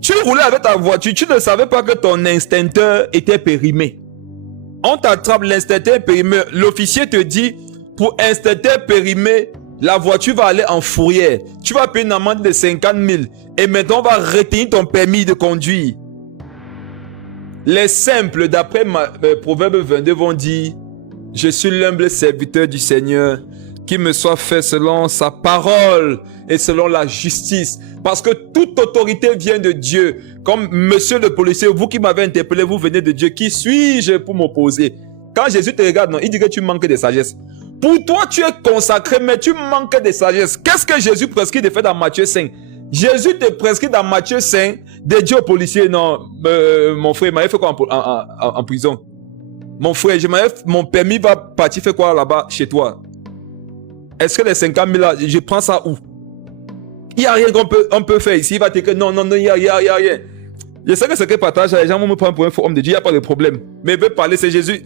Tu roulais avec ta voiture, tu ne savais pas que ton extincteur était périmé. On t'attrape, l'extincteur est périmé. L'officier te dit, pour extincteur périmé, la voiture va aller en fourrière. Tu vas payer une amende de 50 000. Et maintenant, on va retenir ton permis de conduire. Les simples, d'après Proverbe 22, vont dire, je suis l'humble serviteur du Seigneur, qui me soit fait selon sa parole et selon la justice. Parce que toute autorité vient de Dieu. Comme monsieur le policier, vous qui m'avez interpellé, vous venez de Dieu. Qui suis-je pour m'opposer? Quand Jésus te regarde, non, il dit que tu manques de sagesse. Pour toi, tu es consacré, mais tu manques de sagesse. Qu'est-ce que Jésus prescrit de faire dans Matthieu 5? Jésus te prescrit dans Matthieu 5 de dire au policier, non, mon frère, il m'avait fait quoi en prison? Mon frère, mon permis va partir faire quoi là-bas chez toi? Est-ce que les 50 000 là, je prends ça où? Il n'y a rien qu'on peut faire ici. Il va te dire non, il n'y a rien. Je sais que ce que partage, les gens vont me prendre pour un faux homme de Dieu, il n'y a pas de problème. Mais il veut parler, c'est Jésus.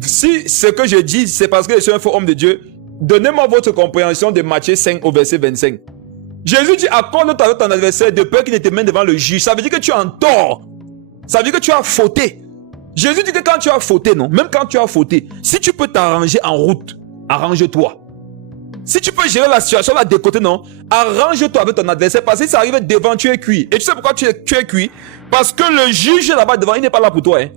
Si ce que je dis, c'est parce que je suis un faux homme de Dieu, donnez-moi votre compréhension de Matthieu 5 au verset 25. Jésus dit, accorde-toi avec ton adversaire de peur qu'il ne te mène devant le juge. Ça veut dire que tu es en tort. Ça veut dire que tu as fauté. Jésus dit que quand tu as fauté, non, même quand tu as fauté, si tu peux t'arranger en route, arrange-toi. Si tu peux gérer la situation là de côté, non, arrange-toi avec ton adversaire parce que si ça arrive devant, tu es cuit. Et tu sais pourquoi tu es cuit? Parce que le juge là-bas devant, il n'est pas là pour toi. Hein.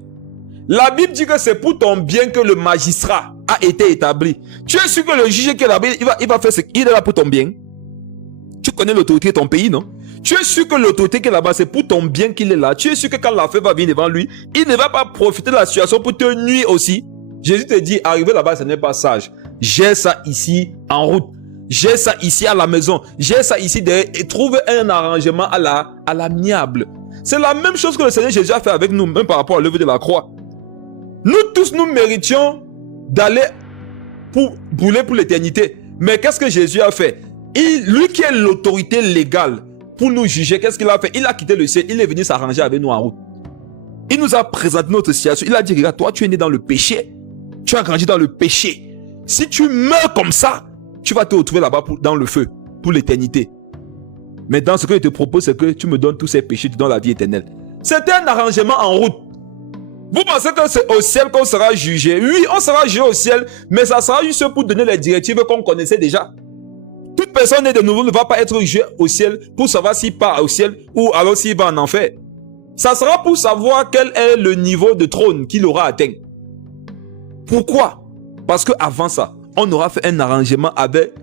La Bible dit que c'est pour ton bien que le magistrat a été établi. Tu es sûr que le juge qui est là-bas, il va faire ce qu'il est là pour ton bien? Tu connais l'autorité de ton pays, non? Tu es sûr que l'autorité qui est là-bas, c'est pour ton bien qu'il est là. Tu es sûr que quand l'affaire va venir devant lui, il ne va pas profiter de la situation pour te nuire aussi. Jésus te dit, arriver là-bas, ce n'est pas sage. J'ai ça ici en route. J'ai ça ici à la maison. J'ai ça ici derrière. Et trouve un arrangement à l'amiable. C'est la même chose que le Seigneur Jésus a fait avec nous, même par rapport à l'œuvre de la croix. Nous tous, nous méritions d'aller pour brûler pour l'éternité. Mais qu'est-ce que Jésus a fait? Lui qui est l'autorité légale pour nous juger, qu'est-ce qu'il a fait? Il a quitté le ciel, il est venu s'arranger avec nous en route. Il nous a présenté notre situation. Il a dit, regarde, toi, tu es né dans le péché. Tu as grandi dans le péché. Si tu meurs comme ça, tu vas te retrouver là-bas dans le feu, pour l'éternité. Mais dans ce que je te propose, c'est que tu me donnes tous ces péchés, tu donnes la vie éternelle. C'était un arrangement en route. Vous pensez que c'est au ciel qu'on sera jugé? Oui, on sera jugé au ciel, mais ça sera juste pour donner les directives qu'on connaissait déjà. Toute personne née de nouveau ne va pas être jugée au ciel pour savoir s'il part au ciel ou alors s'il va en enfer. Ça sera pour savoir quel est le niveau de trône qu'il aura atteint. Pourquoi? Parce qu'avant ça, on aura fait un arrangement avec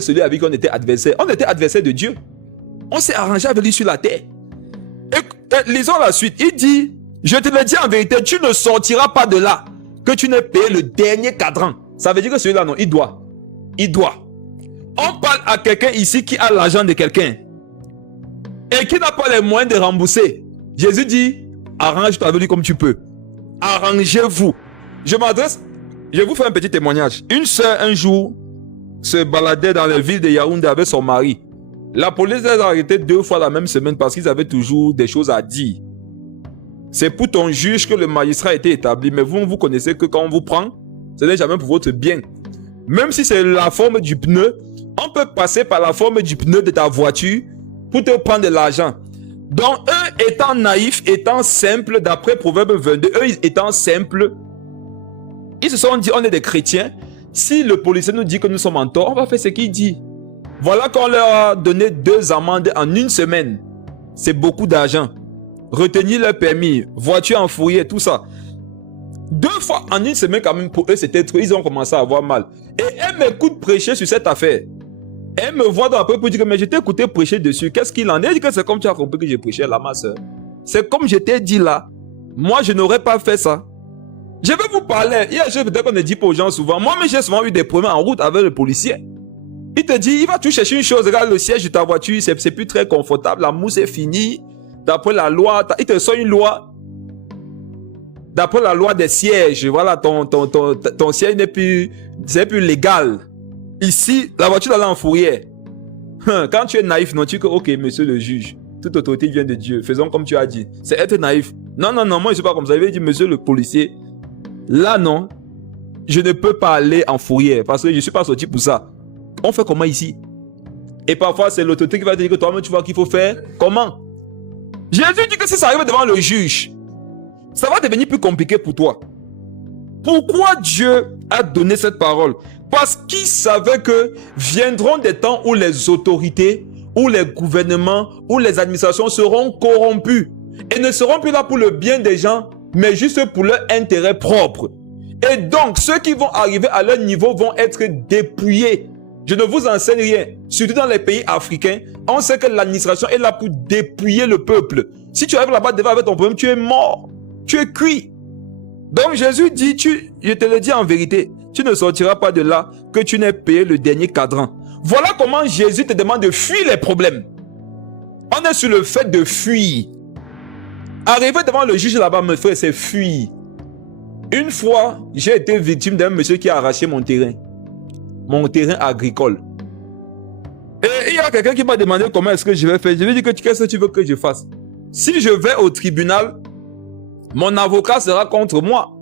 celui avec qui on était adversaire. On était adversaire de Dieu. On s'est arrangé avec lui sur la terre. Et lisons la suite. Il dit, je te le dis en vérité, tu ne sortiras pas de là que tu n'aies payé le dernier cadran. Ça veut dire que celui-là, non, il doit. On parle à quelqu'un ici qui a l'argent de quelqu'un et qui n'a pas les moyens de rembourser. Jésus dit, arrange-toi avec lui comme tu peux. Arrangez-vous. Je vous fais un petit témoignage. Une sœur, un jour, se baladait dans la ville de Yaoundé avec son mari. La police les a arrêtés 2 fois la même semaine parce qu'ils avaient toujours des choses à dire. C'est pour ton juge que le magistrat a été établi. Mais vous connaissez que quand on vous prend, ce n'est jamais pour votre bien. Même si c'est la forme du pneu, on peut passer par la forme du pneu de ta voiture pour te prendre de l'argent. Donc, eux étant naïfs, étant simples, d'après Proverbe 22, eux étant simples, ils se sont dit, on est des chrétiens. Si le policier nous dit que nous sommes en tort, on va faire ce qu'il dit. Voilà qu'on leur a donné 2 amendes en 1 semaine. C'est beaucoup d'argent. Retenir leur permis, voiture en fourrière, tout ça. 2 fois en 1 semaine quand même, pour eux, c'était trop. Ils ont commencé à avoir mal. Et elle m'écoute prêcher sur cette affaire. Elle me voit dans la pour dire que mais je t'ai écouté prêcher dessus. Qu'est-ce qu'il en est? Elle dit que c'est comme tu as compris que j'ai prêché là, ma soeur. C'est comme je t'ai dit là. Moi, je n'aurais pas fait ça. Je vais vous parler. Il y a des choses peut-être qu'on ne dit pas aux gens souvent. Moi-même, j'ai souvent eu des problèmes en route avec le policier. Il te dit, il va tout chercher une chose. Regarde le siège de ta voiture, c'est plus très confortable. La mousse est finie. D'après la loi, il te sort une loi. D'après la loi des sièges, voilà, ton siège n'est plus légal. Ici, la voiture est en fourrière. Quand tu es naïf, non, tu dis, ok, monsieur le juge, toute autorité vient de Dieu. Faisons comme tu as dit. C'est être naïf. Non, moi, je ne suis pas comme ça. Il va dire, monsieur le policier, là, non, je ne peux pas aller en fourrière parce que je ne suis pas sorti pour ça. On fait comment ici? Et parfois, c'est l'autorité qui va te dire que toi-même, tu vois qu'il faut faire comment? Jésus dit que si ça arrive devant le juge, ça va devenir plus compliqué pour toi. Pourquoi Dieu a donné cette parole? Parce qu'il savait que viendront des temps où les autorités, où les gouvernements, où les administrations seront corrompus et ne seront plus là pour le bien des gens, mais juste pour leur intérêt propre. Et donc, ceux qui vont arriver à leur niveau vont être dépouillés. Je ne vous enseigne rien. Surtout dans les pays africains, on sait que l'administration est là pour dépouiller le peuple. Si tu arrives là-bas devant avec ton problème, tu es mort. Tu es cuit. Donc Jésus dit, je te le dis en vérité, tu ne sortiras pas de là que tu n'aies payé le dernier cadran. Voilà comment Jésus te demande de fuir les problèmes. On est sur le fait de fuir. Arriver devant le juge là-bas, mes frères, c'est fuir. Une fois, j'ai été victime d'un monsieur qui a arraché mon terrain agricole. Et il y a quelqu'un qui m'a demandé comment est-ce que je vais faire. Je lui ai dit, qu'est-ce que tu veux que je fasse? Si je vais au tribunal, mon avocat sera contre moi.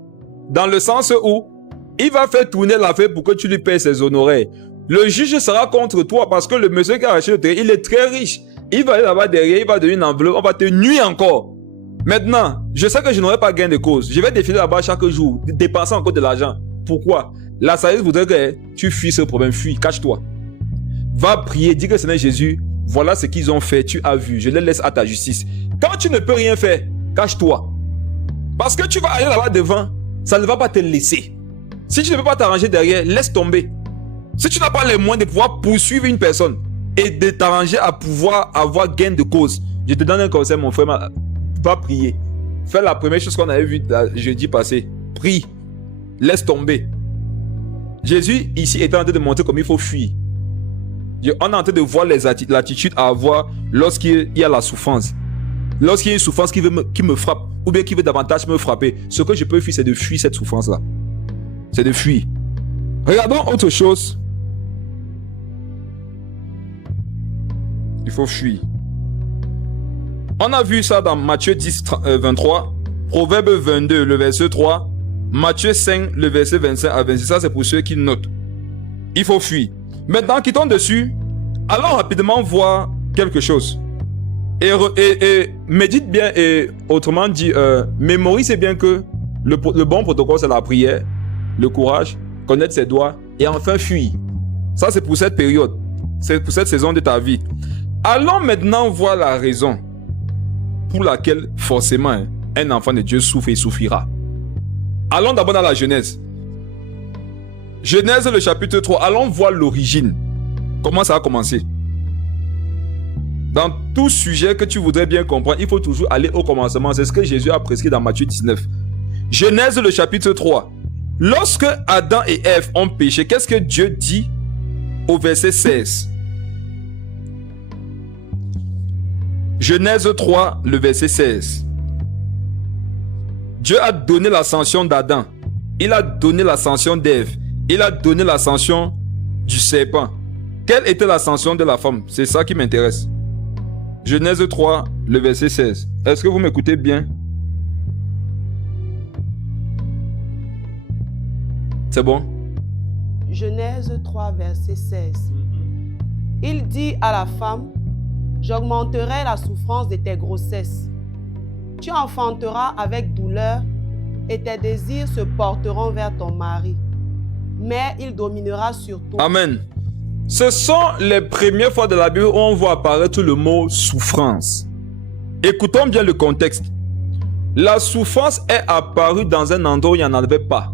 Dans le sens où il va faire tourner l'affaire pour que tu lui payes ses honoraires. Le juge sera contre toi parce que le monsieur qui a arraché le terrain, il est très riche. Il va aller là-bas derrière, il va donner une enveloppe, on va te nuire encore. Maintenant, je sais que je n'aurai pas gain de cause. Je vais défiler là-bas chaque jour, dépenser encore de l'argent. Pourquoi? La sagesse voudrait que tu fuis ce problème. Fuis, cache-toi. Va prier, dis que Seigneur Jésus, voilà ce qu'ils ont fait, tu as vu, je les laisse à ta justice. Quand tu ne peux rien faire, cache-toi. Parce que tu vas aller là-bas devant, ça ne va pas te laisser. Si tu ne peux pas t'arranger derrière, laisse tomber. Si tu n'as pas les moyens de pouvoir poursuivre une personne et de t'arranger à pouvoir avoir gain de cause, je te donne un conseil, mon frère, va prier. Fais la première chose qu'on avait vue jeudi passé. Prie. Laisse tomber. Jésus ici est en train de montrer comment il faut fuir. On est en train de voir l'attitude à avoir lorsqu'il y a la souffrance. Lorsqu'il y a une souffrance qui me frappe, ou bien qui veut davantage me frapper, ce que je peux fuir, c'est de fuir cette souffrance-là. C'est de fuir. Regardons autre chose. Il faut fuir. On a vu ça dans Matthieu 10, 23, Proverbe 22, le verset 3, Matthieu 5, le verset 25 à 26. Ça, c'est pour ceux qui notent. Il faut fuir. Maintenant, quittons dessus. Allons rapidement voir quelque chose. Et médite bien, et autrement dit, mémorise bien que le bon protocole, c'est la prière, le courage, connaître ses doigts, et enfin fuir. Ça, c'est pour cette période. C'est pour cette saison de ta vie. Allons maintenant voir la raison pour laquelle, forcément, un enfant de Dieu souffre et souffrira. Allons d'abord dans la Genèse. Genèse, le chapitre 3. Allons voir l'origine. Comment ça a commencé? Dans tout sujet que tu voudrais bien comprendre, il faut toujours aller au commencement. C'est ce que Jésus a prescrit dans Matthieu 19. Genèse, le chapitre 3. Lorsque Adam et Ève ont péché, qu'est-ce que Dieu dit au verset 16? Genèse 3, le verset 16. Dieu a donné l'ascension d'Adam. Il a donné l'ascension d'Ève. Il a donné l'ascension du serpent. Quelle était l'ascension de la femme? C'est ça qui m'intéresse. Genèse 3, le verset 16. Est-ce que vous m'écoutez bien? C'est bon? Genèse 3, verset 16. Il dit à la femme, j'augmenterai la souffrance de tes grossesses. Tu enfanteras avec douleur et tes désirs se porteront vers ton mari. Mais il dominera sur toi. Amen. Ce sont les premières fois de la Bible où on voit apparaître le mot souffrance. Écoutons bien le contexte. La souffrance est apparue dans un endroit où il n'y en avait pas.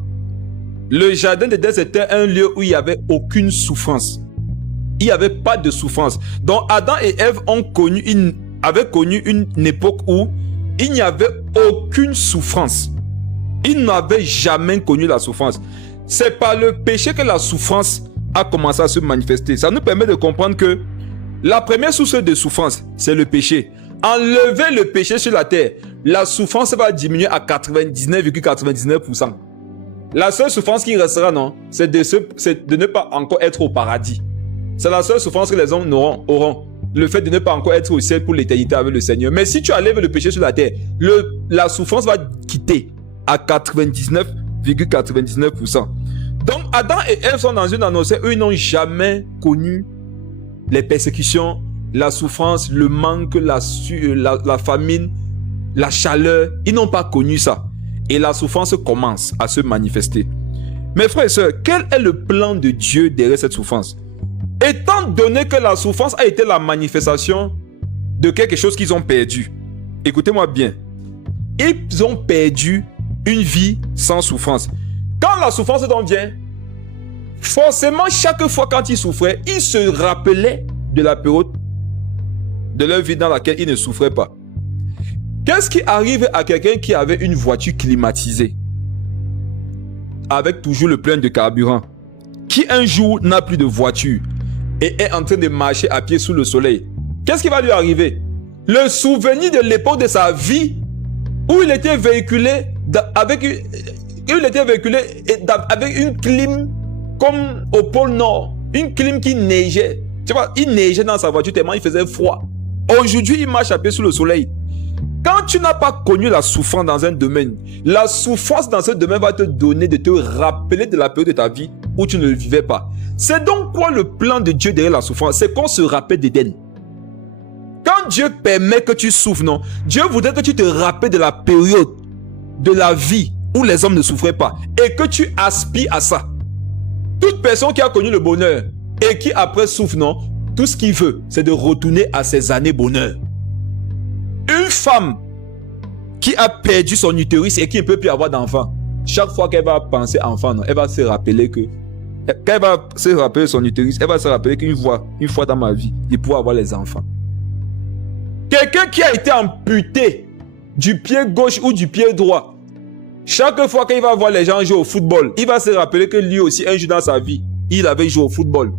Le jardin d'Éden était un lieu où il n'y avait aucune souffrance. Il n'y avait pas de souffrance. Donc Adam et Ève avaient connu une époque où il n'y avait aucune souffrance. Ils n'avaient jamais connu la souffrance. C'est par le péché que la souffrance a commencé à se manifester. Ça nous permet de comprendre que la première source de souffrance, c'est le péché. Enlever le péché sur la terre, la souffrance va diminuer à 99,99%. La seule souffrance qui restera, non, c'est de ne pas encore être au paradis. C'est la seule souffrance que les hommes auront. Le fait de ne pas encore être au ciel pour l'éternité avec le Seigneur. Mais si tu enlèves le péché sur la terre, la souffrance va quitter à 99,99%. Donc Adam et Ève sont dans une atmosphère où ils n'ont jamais connu les persécutions, la souffrance, le manque, la famine, la chaleur. Ils n'ont pas connu ça. Et la souffrance commence à se manifester. Mes frères et sœurs, quel est le plan de Dieu derrière cette souffrance? Étant donné que la souffrance a été la manifestation de quelque chose qu'ils ont perdu. Écoutez-moi bien. Ils ont perdu une vie sans souffrance. Quand la souffrance donc vient, forcément, chaque fois quand ils souffraient, ils se rappelaient de la période de leur vie dans laquelle ils ne souffraient pas. Qu'est-ce qui arrive à quelqu'un qui avait une voiture climatisée, avec toujours le plein de carburant, qui un jour n'a plus de voiture et est en train de marcher à pied sous le soleil? Qu'est-ce qui va lui arriver? Le souvenir de l'époque de sa vie où il était véhiculé avec une clim comme au pôle Nord, une clim qui neigeait. Tu vois, il neigeait dans sa voiture tellement il faisait froid. Aujourd'hui, il marche à pied sous le soleil. Quand tu n'as pas connu la souffrance dans un domaine, la souffrance dans ce domaine va te donner de te rappeler de la période de ta vie où tu ne le vivais pas. C'est donc quoi le plan de Dieu derrière la souffrance? C'est qu'on se rappelle d'Éden. Quand Dieu permet que tu souffres, non, Dieu voudrait que tu te rappelles de la période de la vie où les hommes ne souffraient pas et que tu aspires à ça. Toute personne qui a connu le bonheur et qui après souffre, non, tout ce qu'il veut, c'est de retourner à ses années bonheur. Une femme qui a perdu son utérus et qui ne peut plus avoir d'enfant, chaque fois qu'elle va penser enfant, non, elle va se rappeler que quand elle va se rappeler son utérus, elle va se rappeler une fois dans ma vie, il pourra avoir les enfants. Quelqu'un qui a été amputé du pied gauche ou du pied droit, chaque fois qu'il va voir les gens jouer au football, il va se rappeler que lui aussi, un jour dans sa vie, il avait joué au football.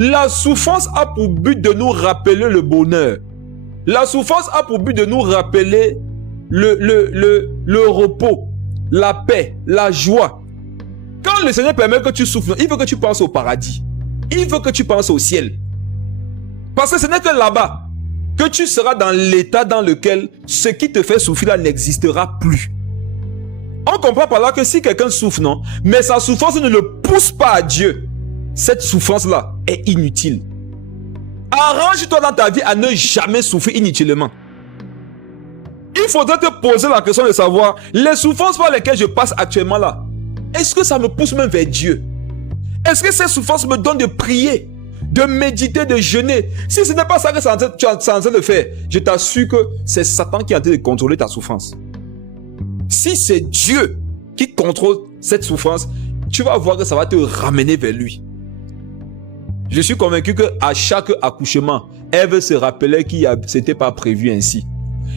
La souffrance a pour but de nous rappeler le bonheur. La souffrance a pour but de nous rappeler le repos, la paix, la joie. Quand le Seigneur permet que tu souffres, il veut que tu penses au paradis. Il veut que tu penses au ciel. Parce que ce n'est que là-bas que tu seras dans l'état dans lequel ce qui te fait souffrir là n'existera plus. On comprend par là que si quelqu'un souffre, non, mais sa souffrance ne le pousse pas à Dieu, cette souffrance-là est inutile. Arrange-toi dans ta vie à ne jamais souffrir inutilement. Il faudrait te poser la question de savoir, les souffrances par lesquelles je passe actuellement là, est-ce que ça me pousse même vers Dieu? Est-ce que ces souffrances me donnent de prier, de méditer, de jeûner? Si ce n'est pas ça que tu es en train de faire, je t'assure que c'est Satan qui est en train de contrôler ta souffrance. Si c'est Dieu qui contrôle cette souffrance, tu vas voir que ça va te ramener vers lui. Je suis convaincu qu'à chaque accouchement, Ève se rappelait que ce n'était pas prévu ainsi.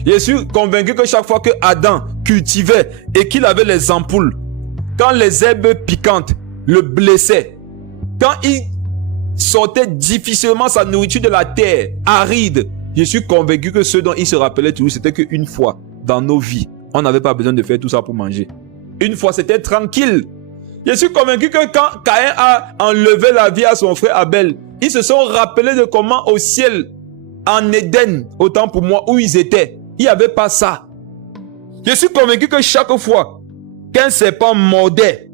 Je suis convaincu que chaque fois que Adam cultivait et qu'il avait les ampoules, quand les herbes piquantes le blessaient, quand il sortait difficilement sa nourriture de la terre aride, je suis convaincu que ce dont il se rappelait toujours, c'était qu'une fois dans nos vies, on n'avait pas besoin de faire tout ça pour manger. Une fois, c'était tranquille. Je suis convaincu que quand Caïn a enlevé la vie à son frère Abel, ils se sont rappelés de comment au ciel, en Éden, autant pour moi, où ils étaient, il n'y avait pas ça. Je suis convaincu que chaque fois qu'un serpent mordait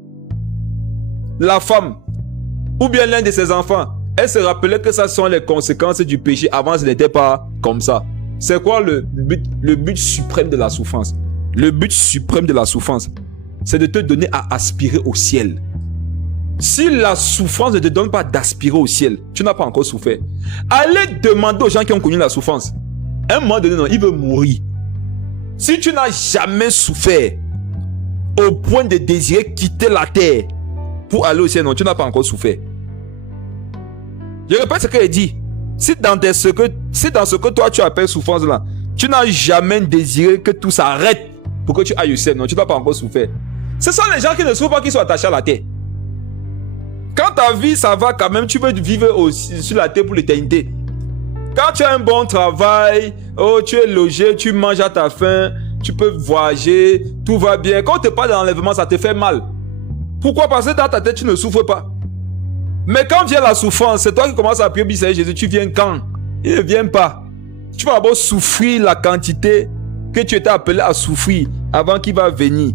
la femme, ou bien l'un de ses enfants, elle se rappelait que ça sont les conséquences du péché. Avant, ce n'était pas comme ça. C'est quoi le but suprême de la souffrance? Le but suprême de la souffrance, c'est de te donner à aspirer au ciel. Si la souffrance ne te donne pas d'aspirer au ciel, tu n'as pas encore souffert. Allez demander aux gens qui ont connu la souffrance. À un moment donné, non, il veut mourir. Si tu n'as jamais souffert au point de désirer quitter la terre pour aller au ciel, non, tu n'as pas encore souffert. Je répète ce qu'il dit. Si dans ce que toi tu appelles souffrance là, tu n'as jamais désiré que tout s'arrête pour que tu ailles au ciel, non, tu n'as pas encore souffert. Ce sont les gens qui ne souffrent pas qui sont attachés à la terre. Quand ta vie, ça va quand même, tu veux vivre aussi sur la terre pour l'éternité. Quand tu as un bon travail, oh, tu es logé, tu manges à ta faim, tu peux voyager, tout va bien. Quand tu parles d'enlèvement, ça te fait mal. Pourquoi? Parce que dans ta tête, tu ne souffres pas. Mais quand vient la souffrance, c'est toi qui commences à prier, Seigneur Jésus, tu viens quand? Il ne vient pas. Tu vas d'abord souffrir la quantité que tu étais appelé à souffrir avant qu'il va venir.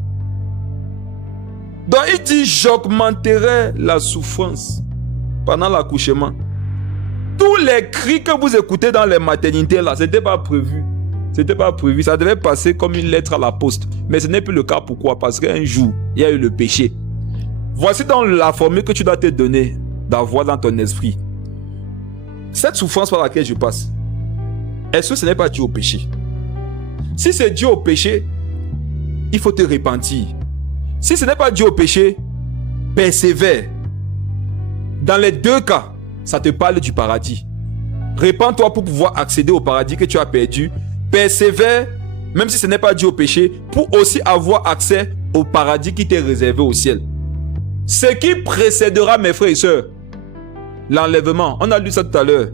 Donc il dit, j'augmenterai la souffrance pendant l'accouchement. Tous les cris que vous écoutez dans les maternités là, ce n'était pas prévu. C'était pas prévu. Ça devait passer comme une lettre à la poste. Mais ce n'est plus le cas. Pourquoi? Parce qu'un jour, il y a eu le péché. Voici donc la formule que tu dois te donner d'avoir dans ton esprit. Cette souffrance par laquelle je passe, est-ce que ce n'est pas dû au péché? Si c'est dû au péché, il faut te repentir. Si ce n'est pas dû au péché, persévère. Dans les deux cas, ça te parle du paradis. Répands-toi pour pouvoir accéder au paradis que tu as perdu. Persévère, même si ce n'est pas dû au péché, pour aussi avoir accès au paradis qui t'est réservé au ciel. Ce qui précédera, mes frères et sœurs, l'enlèvement. On a lu ça tout à l'heure.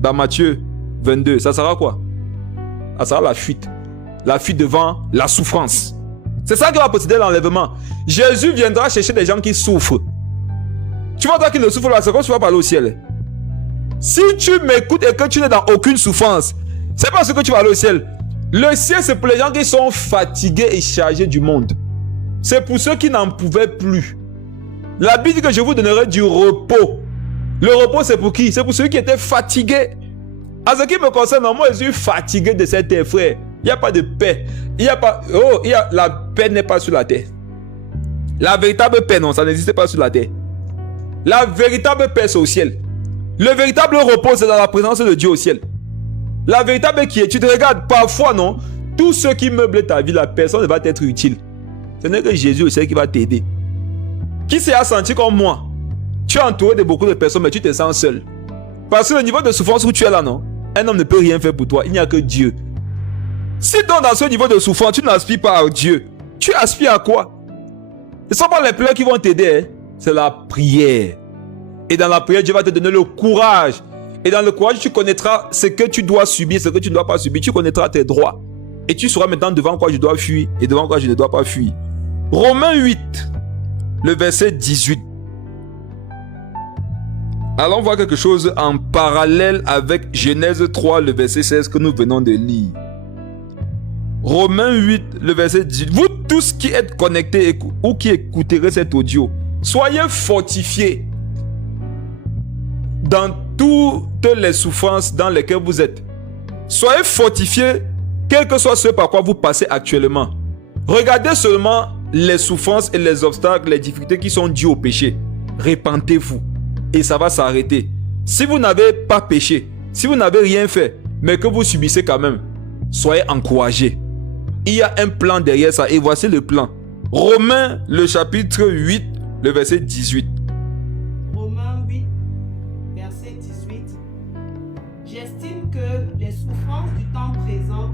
Dans Matthieu 22. Ça sera quoi? Ça sera la fuite. La fuite devant la souffrance. C'est ça qui va précéder l'enlèvement. Jésus viendra chercher des gens qui souffrent. Tu vois, toi qui ne souffres pas, c'est comme tu vas parler au ciel. Si tu m'écoutes et que tu n'es dans aucune souffrance, c'est parce que tu vas aller au ciel. Le ciel, c'est pour les gens qui sont fatigués et chargés du monde. C'est pour ceux qui n'en pouvaient plus. La Bible dit que je vous donnerai du repos. Le repos, c'est pour qui? C'est pour ceux qui étaient fatigués. En ce qui me concerne, moi, je suis fatigué de cette terre, frère. Il n'y a pas de paix. La paix n'est pas sur la terre. La véritable paix, non, ça n'existe pas sur la terre. La véritable paix, c'est au ciel. Le véritable repos, c'est dans la présence de Dieu au ciel. La véritable quiétude, regarde, parfois, non, tous ceux qui meublent ta vie, la personne ne va t'être utile. Ce n'est que Jésus au ciel qui va t'aider. Qui s'est senti comme moi? Tu es entouré de beaucoup de personnes, mais tu te sens seul. Parce que le niveau de souffrance où tu es là, non, un homme ne peut rien faire pour toi. Il n'y a que Dieu. Si donc dans ce niveau de souffrance, tu n'aspires pas à Dieu, tu aspires à quoi? Ce ne sont pas les pleurs qui vont t'aider, hein? C'est la prière. Et dans la prière, Dieu va te donner le courage. Et dans le courage, tu connaîtras ce que tu dois subir, ce que tu ne dois pas subir. Tu connaîtras tes droits. Et tu sauras maintenant devant quoi je dois fuir et devant quoi je ne dois pas fuir. Romains 8, le verset 18. Allons voir quelque chose en parallèle avec Genèse 3, le verset 16 que nous venons de lire. Romains 8, le verset 18. Vous tous qui êtes connectés ou qui écouterez cet audio, soyez fortifiés dans toutes les souffrances dans lesquelles vous êtes. Soyez fortifiés, quel que soit ce par quoi vous passez actuellement. Regardez seulement les souffrances et les obstacles, les difficultés qui sont dues au péché. Repentez-vous et ça va s'arrêter. Si vous n'avez pas péché, si vous n'avez rien fait, mais que vous subissez quand même, soyez encouragés. Il y a un plan derrière ça et voici le plan. Romains, le chapitre 8, le verset 18. Romains 8, verset 18. J'estime que les souffrances du temps présent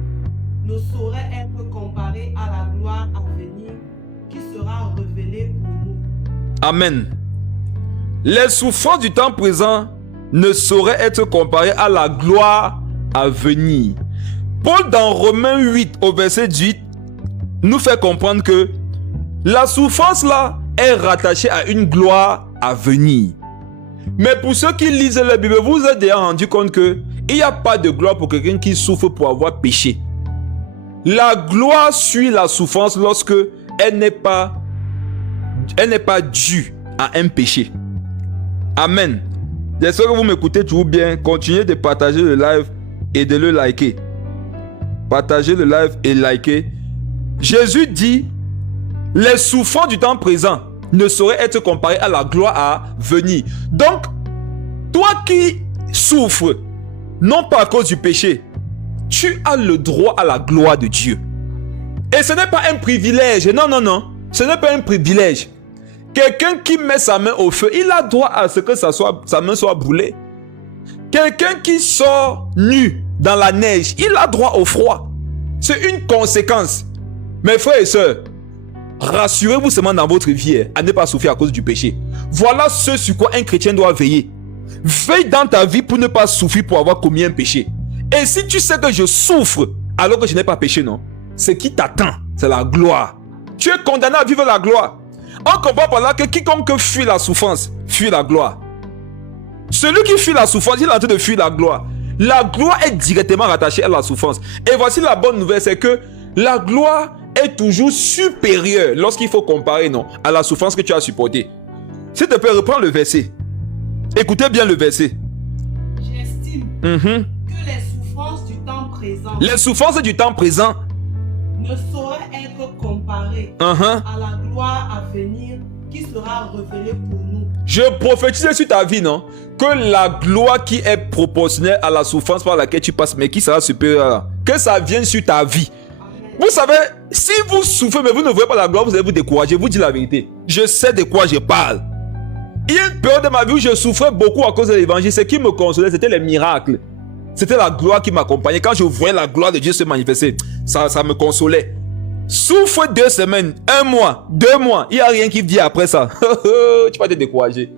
ne sauraient être comparées à la gloire à venir qui sera révélée pour nous. Amen. Les souffrances du temps présent ne sauraient être comparées à la gloire à venir. Paul, dans Romains 8, au verset 18, nous fait comprendre que la souffrance là est rattachée à une gloire à venir. Mais pour ceux qui lisent la Bible, vous vous êtes déjà rendu compte qu'il n'y a pas de gloire pour quelqu'un qui souffre pour avoir péché. La gloire suit la souffrance lorsque elle n'est pas due à un péché. Amen. J'espère que vous m'écoutez toujours bien. Continuez de partager le live et de le liker. Partagez le live et likez. Jésus dit, les souffrances du temps présent ne sauraient être comparées à la gloire à venir. Donc, toi qui souffres, non pas à cause du péché, tu as le droit à la gloire de Dieu. Et ce n'est pas un privilège. Non, non, non. Ce n'est pas un privilège. Quelqu'un qui met sa main au feu, il a droit à ce que sa main soit brûlée. Quelqu'un qui sort nu dans la neige, il a droit au froid. C'est une conséquence. Mes frères et sœurs, rassurez-vous seulement dans votre vie à ne pas souffrir à cause du péché. Voilà ce sur quoi un chrétien doit veiller. Veille dans ta vie pour ne pas souffrir pour avoir commis un péché. Et si tu sais que je souffre alors que je n'ai pas péché, non, ce qui t'attend, c'est la gloire. Tu es condamné à vivre la gloire. On comprend par là que quiconque fuit la souffrance, fuit la gloire. Celui qui fuit la souffrance, il est en train de fuir la gloire. La gloire est directement rattachée à la souffrance. Et voici la bonne nouvelle, c'est que la gloire est toujours supérieure lorsqu'il faut comparer, non, à la souffrance que tu as supportée. S'il te plaît, reprends le verset. Écoutez bien le verset. J'estime que les souffrances du temps présent, les souffrances du temps présent ne sauraient être comparées à la gloire à venir qui sera révélée pour nous. Je prophétise sur ta vie, non, que la gloire qui est proportionnelle à la souffrance par laquelle tu passes, mais qui sera supérieure, que ça vienne sur ta vie. Amen. Vous savez, si vous souffrez mais vous ne voyez pas la gloire, vous allez vous décourager. Je vous dis la vérité. Je sais de quoi je parle. Il y a une période de ma vie où je souffrais beaucoup à cause de l'évangile. Ce qui me consolait, c'était les miracles. C'était la gloire qui m'accompagnait. Quand je voyais la gloire de Dieu se manifester, ça me consolait. Souffre 2 semaines, 1 mois, 2 mois, il n'y a rien qui vient après ça. Tu vas te décourager.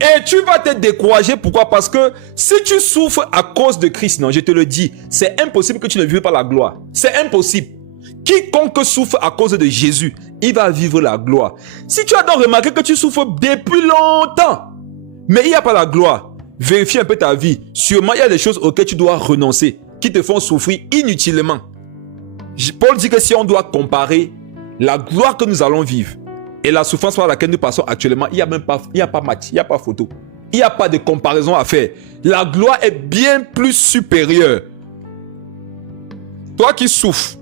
Et tu vas te décourager, pourquoi? Parce que si tu souffres à cause de Christ, non, je te le dis, c'est impossible que tu ne vives pas la gloire. C'est impossible. Quiconque souffre à cause de Jésus, il va vivre la gloire. Si tu as donc remarqué que tu souffres depuis longtemps, mais il n'y a pas la gloire, vérifie un peu ta vie. Sûrement, il y a des choses auxquelles tu dois renoncer, qui te font souffrir inutilement. Paul dit que si on doit comparer la gloire que nous allons vivre et la souffrance par laquelle nous passons actuellement, il n'y a pas match, il n'y a pas photo. Il n'y a pas de comparaison à faire. La gloire est bien plus supérieure. Toi qui souffres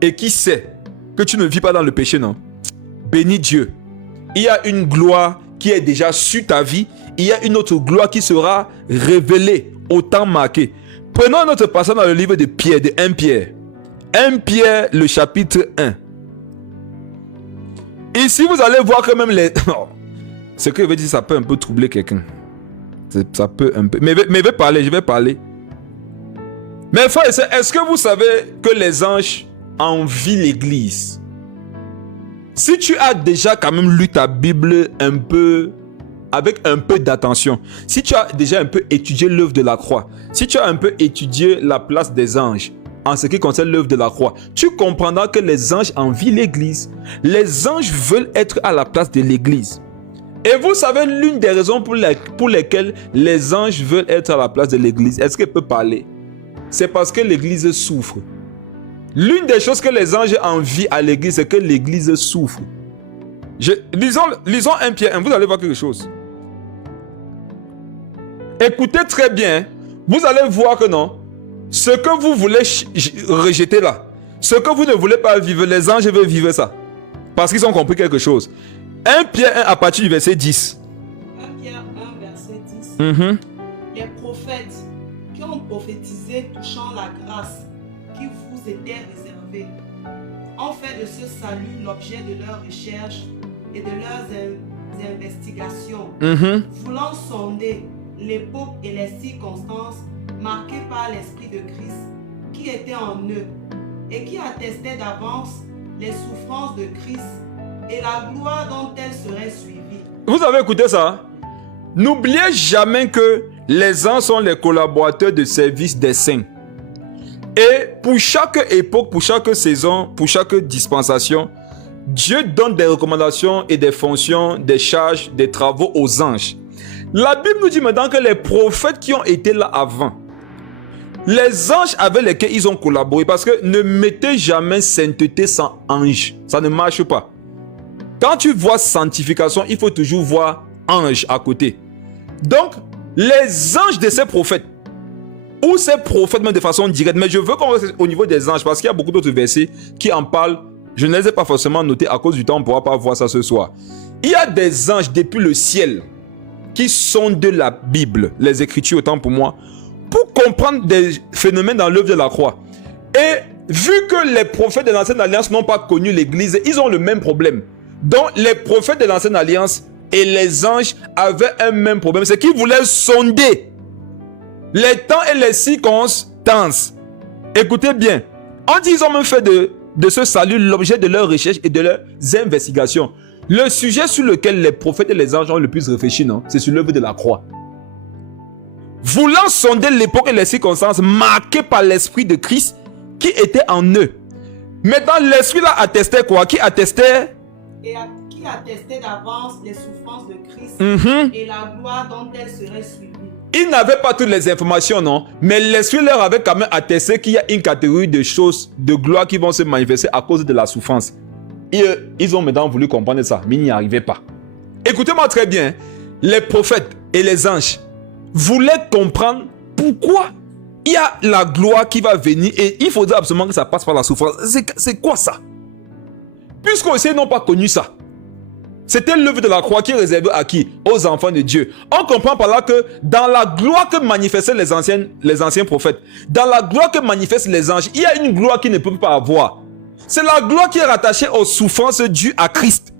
et qui sais que tu ne vis pas dans le péché, non? Bénis Dieu. Il y a une gloire qui est déjà sur ta vie. Il y a une autre gloire qui sera révélée au temps marqué. Prenons notre passage dans le livre de Pierre, de 1 Pierre. 1 Pierre, le chapitre 1. Ici, vous allez voir que même les... Ce que je veux dire, ça peut un peu troubler quelqu'un. Ça peut un peu... Mais je vais parler. Mais frère, est-ce que vous savez que les anges envient l'église? Si tu as déjà quand même lu ta Bible un peu... avec un peu d'attention, si tu as déjà un peu étudié l'œuvre de la croix, si tu as un peu étudié la place des anges, en ce qui concerne l'œuvre de la croix, tu comprendras que les anges envient l'église. Les anges veulent être à la place de l'église. Et vous savez l'une des raisons pour lesquelles les anges veulent être à la place de l'église, est-ce qu'elle peut parler? C'est parce que l'église souffre. L'une des choses que les anges envient à l'église, c'est que l'église souffre. Lisons 1 Pierre 1, vous allez voir quelque chose. Écoutez très bien, vous allez voir que non, ce que vous voulez rejeter là, ce que vous ne voulez pas vivre, les anges veulent vivre ça. Parce qu'ils ont compris quelque chose. 1 Pierre 1 à partir du verset 10. 1 Pierre 1 verset 10. Les prophètes qui ont prophétisé touchant la grâce qui vous était réservée ont fait de ce salut l'objet de leurs recherches et de leurs investigations, voulant sonder l'époque et les circonstances marquées par l'Esprit de Christ qui était en eux et qui attestait d'avance les souffrances de Christ et la gloire dont elles seraient suivies. Vous avez écouté ça? N'oubliez jamais que les anges sont les collaborateurs de service des saints. Et pour chaque époque, pour chaque saison, pour chaque dispensation, Dieu donne des recommandations et des fonctions, des charges, des travaux aux anges. La Bible nous dit maintenant que les prophètes qui ont été là avant, les anges avec lesquels ils ont collaboré, parce que ne mettez jamais sainteté sans ange, ça ne marche pas. Quand tu vois sanctification, il faut toujours voir ange à côté. Donc, les anges de ces prophètes, ou ces prophètes même de façon directe, mais je veux qu'on reste au niveau des anges, parce qu'il y a beaucoup d'autres versets qui en parlent. Je ne les ai pas forcément notés à cause du temps, on ne pourra pas voir ça ce soir. Il y a des anges depuis le ciel qui sont de la Bible, les Écritures autant pour moi, pour comprendre des phénomènes dans l'œuvre de la croix. Et vu que les prophètes de l'Ancienne Alliance n'ont pas connu l'Église, ils ont le même problème. Donc les prophètes de l'Ancienne Alliance et les anges avaient un même problème, c'est qu'ils voulaient sonder les temps et les circonstances. Écoutez bien, on dit qu'ils ont même fait de ce salut l'objet de leurs recherches et de leurs investigations. Le sujet sur lequel les prophètes et les anges ont le plus réfléchi, non, c'est sur l'œuvre de la croix. Voulant sonder l'époque et les circonstances marquées par l'esprit de Christ qui était en eux. Maintenant, l'esprit là attestait quoi? Qui attestait? Et qui attestait d'avance les souffrances de Christ et la gloire dont elles seraient suivies. Ils n'avaient pas toutes les informations, non? Mais l'esprit leur avait quand même attesté qu'il y a une catégorie de choses, de gloire qui vont se manifester à cause de la souffrance. Et ils ont maintenant voulu comprendre ça, mais ils n'y arrivaient pas. Écoutez-moi très bien. Les prophètes et les anges voulaient comprendre pourquoi il y a la gloire qui va venir et il faudrait absolument que ça passe par la souffrance. C'est quoi ça? Puisqu'ils n'ont pas connu ça. C'était l'œuvre de la croix qui est réservée à qui? Aux enfants de Dieu. On comprend par là que dans la gloire que manifestaient les anciens prophètes, dans la gloire que manifestent les anges, il y a une gloire qu'ils ne peuvent pas avoir. C'est la gloire qui est rattachée aux souffrances dues à Christ.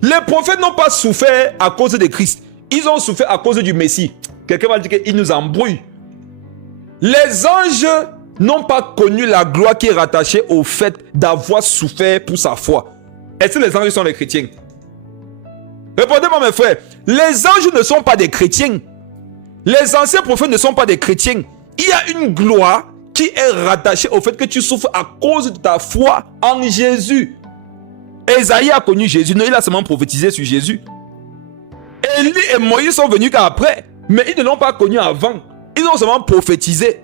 Les prophètes n'ont pas souffert à cause de Christ. Ils ont souffert à cause du Messie. Quelqu'un va dire qu'il nous embrouille. Les anges n'ont pas connu la gloire qui est rattachée au fait d'avoir souffert pour sa foi. Est-ce que les anges sont les chrétiens? Répondez-moi mes frères. Les anges ne sont pas des chrétiens. Les anciens prophètes ne sont pas des chrétiens. Il y a une gloire qui est rattachée au fait que tu souffres à cause de ta foi en Jésus. Esaïe a connu Jésus. Non, il a seulement prophétisé sur Jésus. Élie et Moïse sont venus qu'après. Mais ils ne l'ont pas connu avant. Ils ont seulement prophétisé.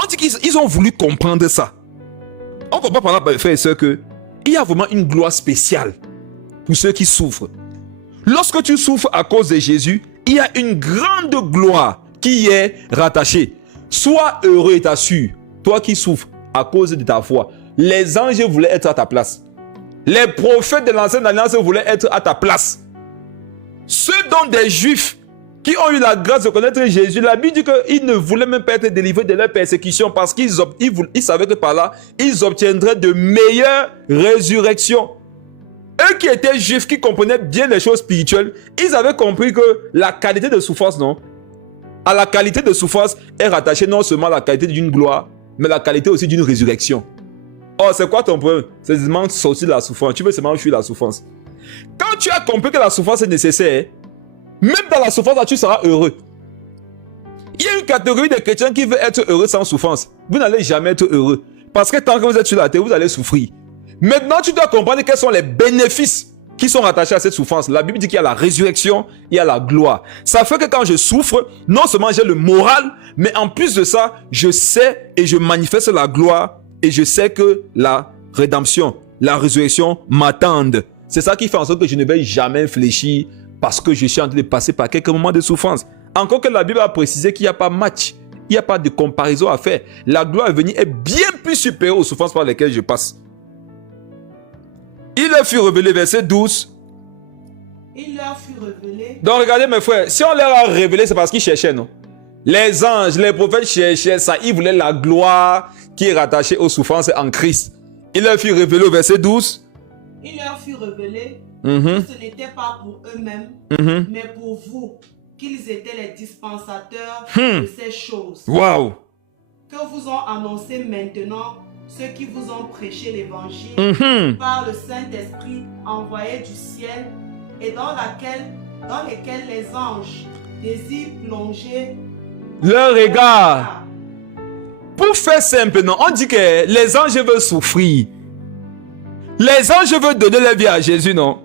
On dit qu'ils ont voulu comprendre ça. On comprend par là, frères et sœurs, que il y a vraiment une gloire spéciale pour ceux qui souffrent. Lorsque tu souffres à cause de Jésus, il y a une grande gloire qui est rattachée. Sois heureux et t'assure, toi qui souffres à cause de ta foi. Les anges voulaient être à ta place. Les prophètes de l'ancienne alliance voulaient être à ta place. Ceux dont des juifs qui ont eu la grâce de connaître Jésus, la Bible dit qu'ils ne voulaient même pas être délivrés de leur persécution parce qu'ils savaient que par là, ils obtiendraient de meilleures résurrections. Eux qui étaient juifs, qui comprenaient bien les choses spirituelles, ils avaient compris que la qualité de souffrance, non, à la qualité de souffrance est rattachée non seulement la qualité d'une gloire, mais la qualité aussi d'une résurrection. Oh, c'est quoi ton problème? C'est seulement sortir de la souffrance. Tu veux seulement fuir la souffrance. Quand tu as compris que la souffrance est nécessaire, même dans la souffrance, tu seras heureux. Il y a une catégorie de chrétiens qui veut être heureux sans souffrance. Vous n'allez jamais être heureux. Parce que tant que vous êtes sur la terre, vous allez souffrir. Maintenant, tu dois comprendre quels sont les bénéfices qui sont rattachés à cette souffrance. La Bible dit qu'il y a la résurrection, il y a la gloire. Ça fait que quand je souffre, non seulement j'ai le moral, mais en plus de ça, je sais et je manifeste la gloire et je sais que la rédemption, la résurrection m'attendent. C'est ça qui fait en sorte que je ne vais jamais fléchir parce que je suis en train de passer par quelques moments de souffrance. Encore que la Bible a précisé qu'il n'y a pas match, il n'y a pas de comparaison à faire. La gloire à venir est bien plus supérieure aux souffrances par lesquelles je passe. Il leur fut révélé, verset 12. Il leur fut révélé. Donc regardez mes frères, si on leur a révélé, c'est parce qu'ils cherchaient, non? Les anges, les prophètes cherchaient ça, ils voulaient la gloire qui est rattachée aux souffrances en Christ. Il leur fut révélé au verset 12. Il leur fut révélé que ce n'était pas pour eux-mêmes, mais pour vous, qu'ils étaient les dispensateurs de ces choses. Waouh! Que vous ont annoncé maintenant ceux qui vous ont prêché l'évangile par le Saint-Esprit envoyé du ciel et dans lesquels les anges désirent plonger leur regard. Pour faire simple, non, on dit que les anges veulent souffrir. Les anges veulent donner leur vie à Jésus, non?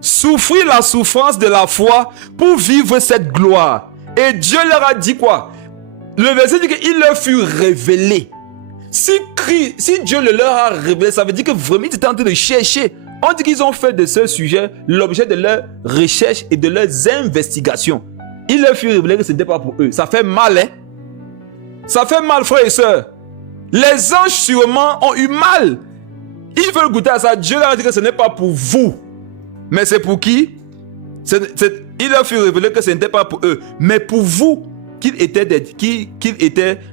Souffrir la souffrance de la foi pour vivre cette gloire. Et Dieu leur a dit quoi? Le verset dit qu'il leur fut révélé. Si Dieu le leur a révélé, ça veut dire que vraiment ils étaient en train de chercher. On dit qu'ils ont fait de ce sujet l'objet de leurs recherches et de leurs investigations. Il leur fut révélé que ce n'était pas pour eux. Ça fait mal, hein? Ça fait mal, frères et sœurs. Les anges sûrement ont eu mal. Ils veulent goûter à ça. Dieu leur a dit que ce n'est pas pour vous. Mais c'est pour qui? Il leur fut révélé que ce n'était pas pour eux, mais pour vous, qu'ils étaient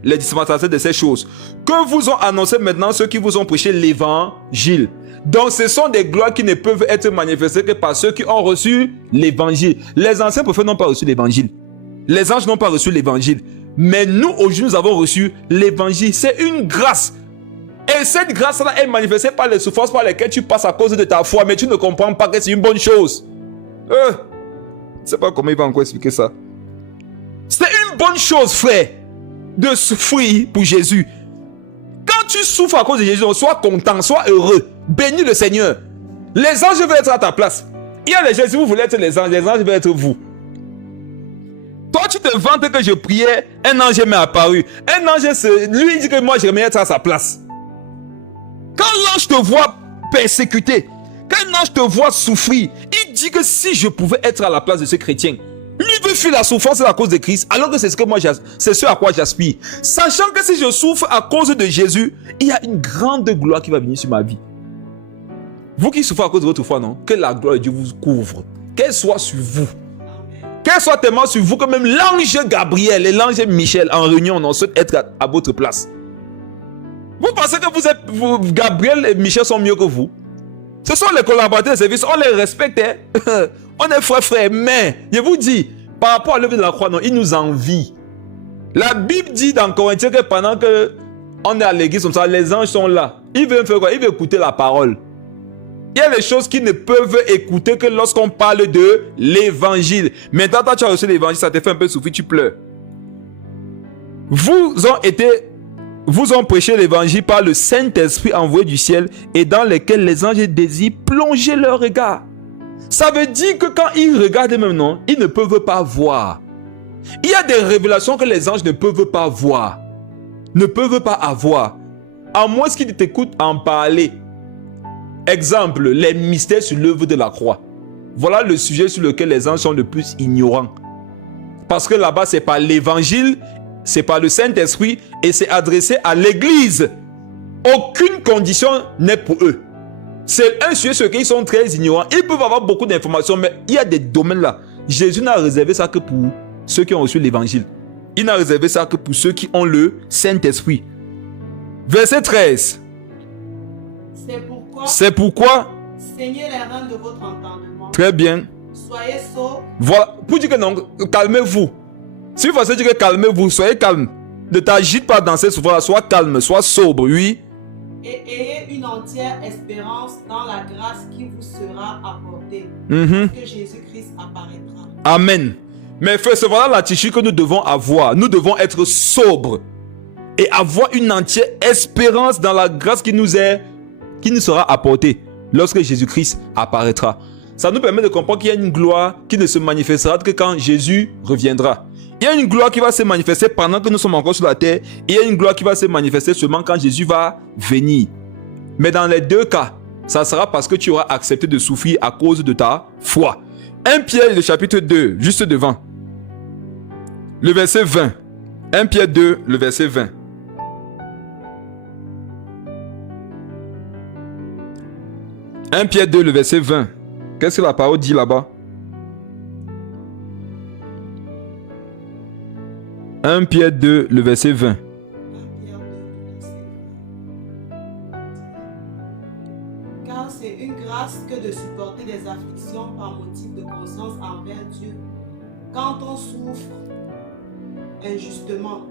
les dispensateurs de ces choses. Que vous ont annoncé maintenant ceux qui vous ont prêché l'évangile. Donc ce sont des gloires qui ne peuvent être manifestées que par ceux qui ont reçu l'évangile. Les anciens prophètes n'ont pas reçu l'évangile. Les anges n'ont pas reçu l'évangile. Mais nous, aujourd'hui, nous avons reçu l'évangile. C'est une grâce. Et cette grâce-là est manifestée par les souffrances par lesquelles tu passes à cause de ta foi, mais tu ne comprends pas que c'est une bonne chose. Je ne sais pas comment il va encore expliquer ça. C'est une bonne chose, frère, de souffrir pour Jésus. Quand tu souffres à cause de Jésus, sois content, sois heureux. Bénis le Seigneur. Les anges veulent être à ta place. Il y a les gens, si vous voulez être les anges veulent être vous. Toi, tu te vantes que je priais, un ange m'est apparu. Un ange, lui, il dit que moi, j'aimerais être à sa place. Quand l'ange te voit persécuté, quand l'ange te voit souffrir, il dit que si je pouvais être à la place de ce chrétien, lui veut fuir la souffrance à cause de Christ, alors que c'est ce à quoi j'aspire. Sachant que si je souffre à cause de Jésus, il y a une grande gloire qui va venir sur ma vie. Vous qui souffrez à cause de votre foi, non? Que la gloire de Dieu vous couvre. Qu'elle soit sur vous. Qu'elle soit tellement sur vous que même l'ange Gabriel et l'ange Michel en réunion, non, souhaitent être à votre place. Vous pensez que Gabriel et Michel sont mieux que vous? Ce sont les collaborateurs de service, on les respecte. Hein? On est frères, mais je vous dis, par rapport à l'œuvre de la croix, non, ils nous envient. La Bible dit dans Corinthiens que pendant qu'on est à l'église comme ça, les anges sont là. Ils veulent faire quoi? Ils veulent écouter la parole. Il y a des choses qu'ils ne peuvent écouter que lorsqu'on parle de l'évangile. Maintenant, toi, tu as reçu l'évangile, ça te fait un peu souffrir, tu pleures. Vous ont prêché l'évangile par le Saint-Esprit envoyé du ciel et dans lequel les anges désirent plonger leur regard. Ça veut dire que quand ils regardent même, non, ils ne peuvent pas voir. Il y a des révélations que les anges ne peuvent pas voir, ne peuvent pas avoir, à moins qu'ils t'écoutent en parler. Exemple, les mystères sur l'œuvre de la croix. Voilà le sujet sur lequel les anges sont le plus ignorants. Parce que là-bas, c'est par l'évangile, c'est par le Saint-Esprit et c'est adressé à l'église. Aucune condition n'est pour eux. C'est un sujet sur lequel ils sont très ignorants. Ils peuvent avoir beaucoup d'informations, mais il y a des domaines là. Jésus n'a réservé ça que pour ceux qui ont reçu l'évangile. Il n'a réservé ça que pour ceux qui ont le Saint-Esprit. Verset 13. C'est pourquoi saignez les reins de votre entendement. Très bien. Soyez sobres. Voilà. Pour dire que non, calmez-vous. Si vous dire que calmez-vous, soyez calme. Ne t'agite pas dans cette souffrance. Sois calme, sois sobre, oui. Et ayez une entière espérance dans la grâce qui vous sera apportée. Que Jésus-Christ apparaîtra. Amen. Mais frère, c'est voilà l'attitude que nous devons avoir. Nous devons être sobres. Et avoir une entière espérance dans la grâce qui nous sera apportée lorsque Jésus-Christ apparaîtra. Ça nous permet de comprendre qu'il y a une gloire qui ne se manifestera que quand Jésus reviendra. Il y a une gloire qui va se manifester pendant que nous sommes encore sur la terre. Et il y a une gloire qui va se manifester seulement quand Jésus va venir. Mais dans les deux cas, ça sera parce que tu auras accepté de souffrir à cause de ta foi. 1 Pierre, le chapitre 2, juste devant. Le verset 20. 1 Pierre 2, le verset 20. « 1 Pierre 2, le verset 20. Qu'est-ce que la parole dit là-bas? 1 Pierre 2, le verset 20. Car c'est une grâce que de supporter des afflictions par motif de conscience envers Dieu, quand on souffre injustement.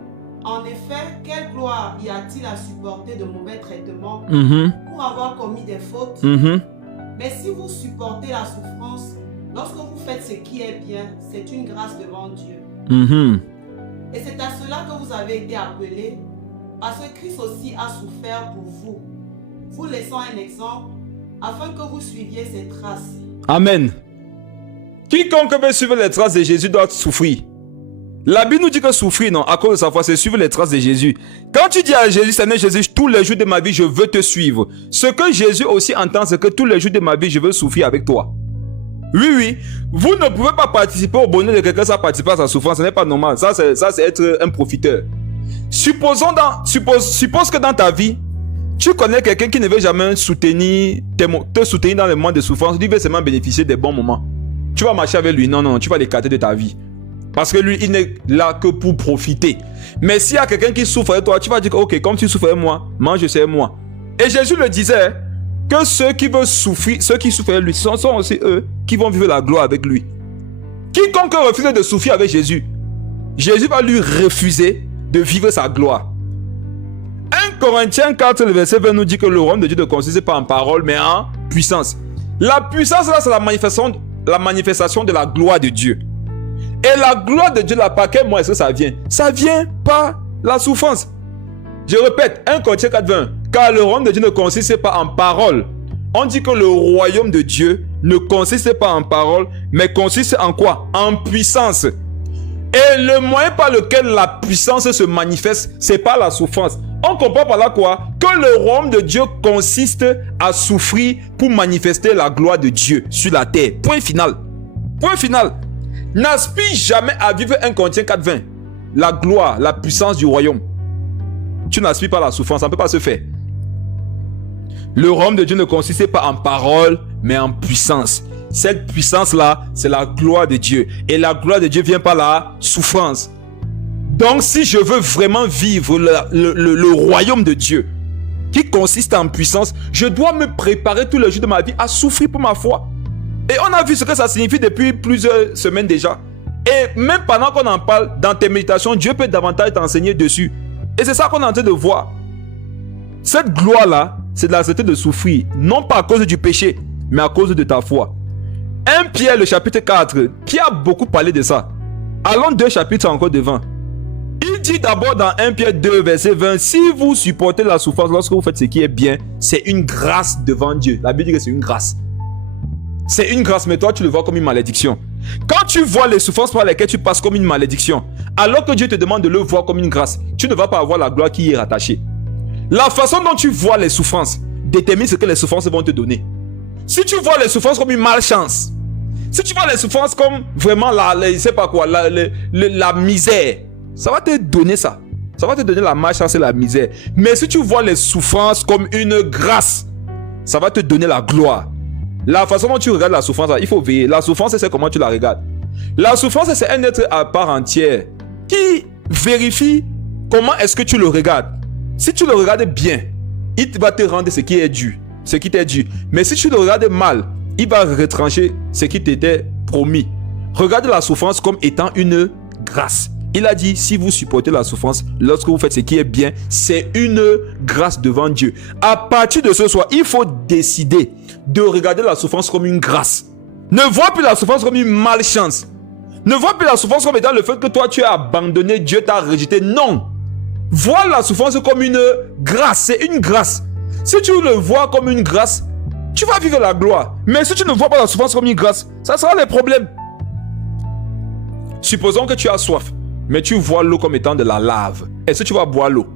En effet, quelle gloire y a-t-il à supporter de mauvais traitements pour avoir commis des fautes? Mais si vous supportez la souffrance, lorsque vous faites ce qui est bien, c'est une grâce devant Dieu. Et c'est à cela que vous avez été appelés, parce que Christ aussi a souffert pour vous, vous laissant un exemple, afin que vous suiviez ses traces. Amen. Quiconque veut suivre les traces de Jésus doit souffrir. La Bible nous dit que souffrir, non, à cause de sa foi, c'est suivre les traces de Jésus. Quand tu dis à Jésus, Seigneur Jésus, tous les jours de ma vie, je veux te suivre. Ce que Jésus aussi entend, c'est que tous les jours de ma vie, je veux souffrir avec toi. Oui. Vous ne pouvez pas participer au bonheur de quelqu'un sans participer à sa souffrance. Ce n'est pas normal. Ça, c'est être un profiteur. Suppose que dans ta vie, tu connais quelqu'un qui ne veut jamais te soutenir dans les moments de souffrance. Lui veut seulement bénéficier des bons moments. Tu vas marcher avec lui. Non, tu vas l'écarter de ta vie. Parce que lui, il n'est là que pour profiter. Mais s'il y a quelqu'un qui souffre avec toi, tu vas dire, ok, comme tu souffres avec moi, mange c'est moi. Et Jésus le disait, que ceux qui veulent souffrir, ceux qui souffrent avec lui, ce sont aussi eux qui vont vivre la gloire avec lui. Quiconque refuse de souffrir avec Jésus, Jésus va lui refuser de vivre sa gloire. Un Corinthiens 4, le verset 20 nous dit que le royaume de Dieu ne consiste pas en parole, mais en puissance. La puissance, là, c'est la manifestation de la gloire de Dieu. Et la gloire de Dieu, là, par quel moyen est-ce que ça vient? Ça vient par la souffrance. Je répète, 1 Corinthiens 4, 20. Car le royaume de Dieu ne consiste pas en parole. On dit que le royaume de Dieu ne consiste pas en parole, mais consiste en quoi? En puissance. Et le moyen par lequel la puissance se manifeste, c'est par la souffrance. On comprend par là quoi? Que le royaume de Dieu consiste à souffrir pour manifester la gloire de Dieu sur la terre. Point final. Point final. N'aspire jamais à vivre 1 Corinthiens 4, 20. La gloire, la puissance du royaume. Tu n'aspires pas à la souffrance, ça ne peut pas se faire. Le royaume de Dieu ne consiste pas en parole, mais en puissance. Cette puissance-là, c'est la gloire de Dieu. Et la gloire de Dieu vient par la souffrance. Donc, si je veux vraiment vivre le royaume de Dieu, qui consiste en puissance, je dois me préparer tous les jours de ma vie à souffrir pour ma foi. Et on a vu ce que ça signifie depuis plusieurs semaines déjà. Et même pendant qu'on en parle, dans tes méditations, Dieu peut davantage t'enseigner dessus. Et c'est ça qu'on est en train de voir. Cette gloire-là, c'est de l'accepter de souffrir, non pas à cause du péché, mais à cause de ta foi. 1 Pierre, le chapitre 4, Pierre a beaucoup parlé de ça. Allons 2 chapitres encore devant. Il dit d'abord dans 1 Pierre 2, verset 20, si vous supportez la souffrance lorsque vous faites ce qui est bien, c'est une grâce devant Dieu. La Bible dit que c'est une grâce. C'est une grâce, mais toi tu le vois comme une malédiction. Quand tu vois les souffrances par lesquelles tu passes comme une malédiction, alors que Dieu te demande de le voir comme une grâce, tu ne vas pas avoir la gloire qui y est rattachée. La façon dont tu vois les souffrances détermine ce que les souffrances vont te donner. Si tu vois les souffrances comme une malchance, si tu vois les souffrances comme vraiment je sais pas quoi, la misère, ça va te donner ça. Ça va te donner la malchance et la misère. Mais si tu vois les souffrances comme une grâce, ça va te donner la gloire. La façon dont tu regardes la souffrance, il faut veiller. La souffrance, c'est comment tu la regardes. La souffrance, c'est un être à part entière qui vérifie comment est-ce que tu le regardes. Si tu le regardes bien, il va te rendre ce qui est dû, ce qui t'est dû. Mais si tu le regardes mal, il va retrancher ce qui t'était promis. Regarde la souffrance comme étant une grâce. Il a dit, si vous supportez la souffrance, lorsque vous faites ce qui est bien, c'est une grâce devant Dieu. À partir de ce soir, il faut décider de regarder la souffrance comme une grâce. Ne vois plus la souffrance comme une malchance. Ne vois plus la souffrance comme étant le fait que toi tu as abandonné, Dieu t'a rejeté. Non. Vois la souffrance comme une grâce. C'est une grâce. Si tu le vois comme une grâce, tu vas vivre la gloire. Mais si tu ne vois pas la souffrance comme une grâce, ça sera les problèmes. Supposons que tu as soif, mais tu vois l'eau comme étant de la lave. Est-ce que tu vas boire l'eau?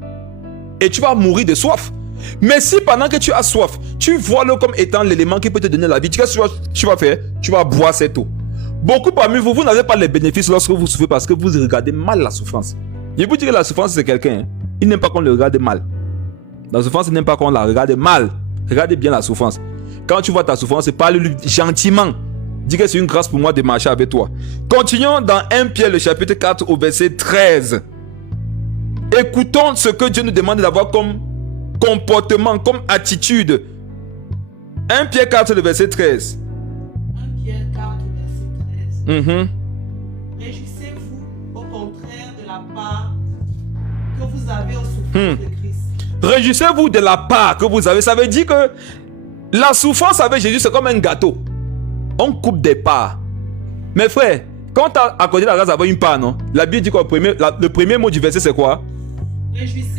Et tu vas mourir de soif. Mais si pendant que tu as soif, tu vois l'eau comme étant l'élément qui peut te donner la vie, qu'est-ce que tu vas faire? Tu vas boire cette eau. Beaucoup parmi vous, vous n'avez pas les bénéfices lorsque vous souffrez parce que vous regardez mal la souffrance. Je vous dis que la souffrance, c'est quelqu'un. Il n'aime pas qu'on le regarde mal. La souffrance, il n'aime pas qu'on la regarde mal. Regardez bien la souffrance. Quand tu vois ta souffrance, parle-lui gentiment. Dis que c'est une grâce pour moi de marcher avec toi. Continuons dans 1 Pierre, le chapitre 4, au verset 13. Écoutons ce que Dieu nous demande d'avoir comme comportement, comme attitude. 1 Pierre 4, le verset 13. 1 Pierre 4, verset 13. Réjouissez-vous au contraire de la part que vous avez aux souffrances de Christ. Réjouissez-vous de la part que vous avez. Ça veut dire que la souffrance avec Jésus, c'est comme un gâteau. On coupe des parts. Mes frères, quand tu as accordé la grâce d'avoir une part, non? La Bible dit quoi? Le premier mot du verset, c'est quoi?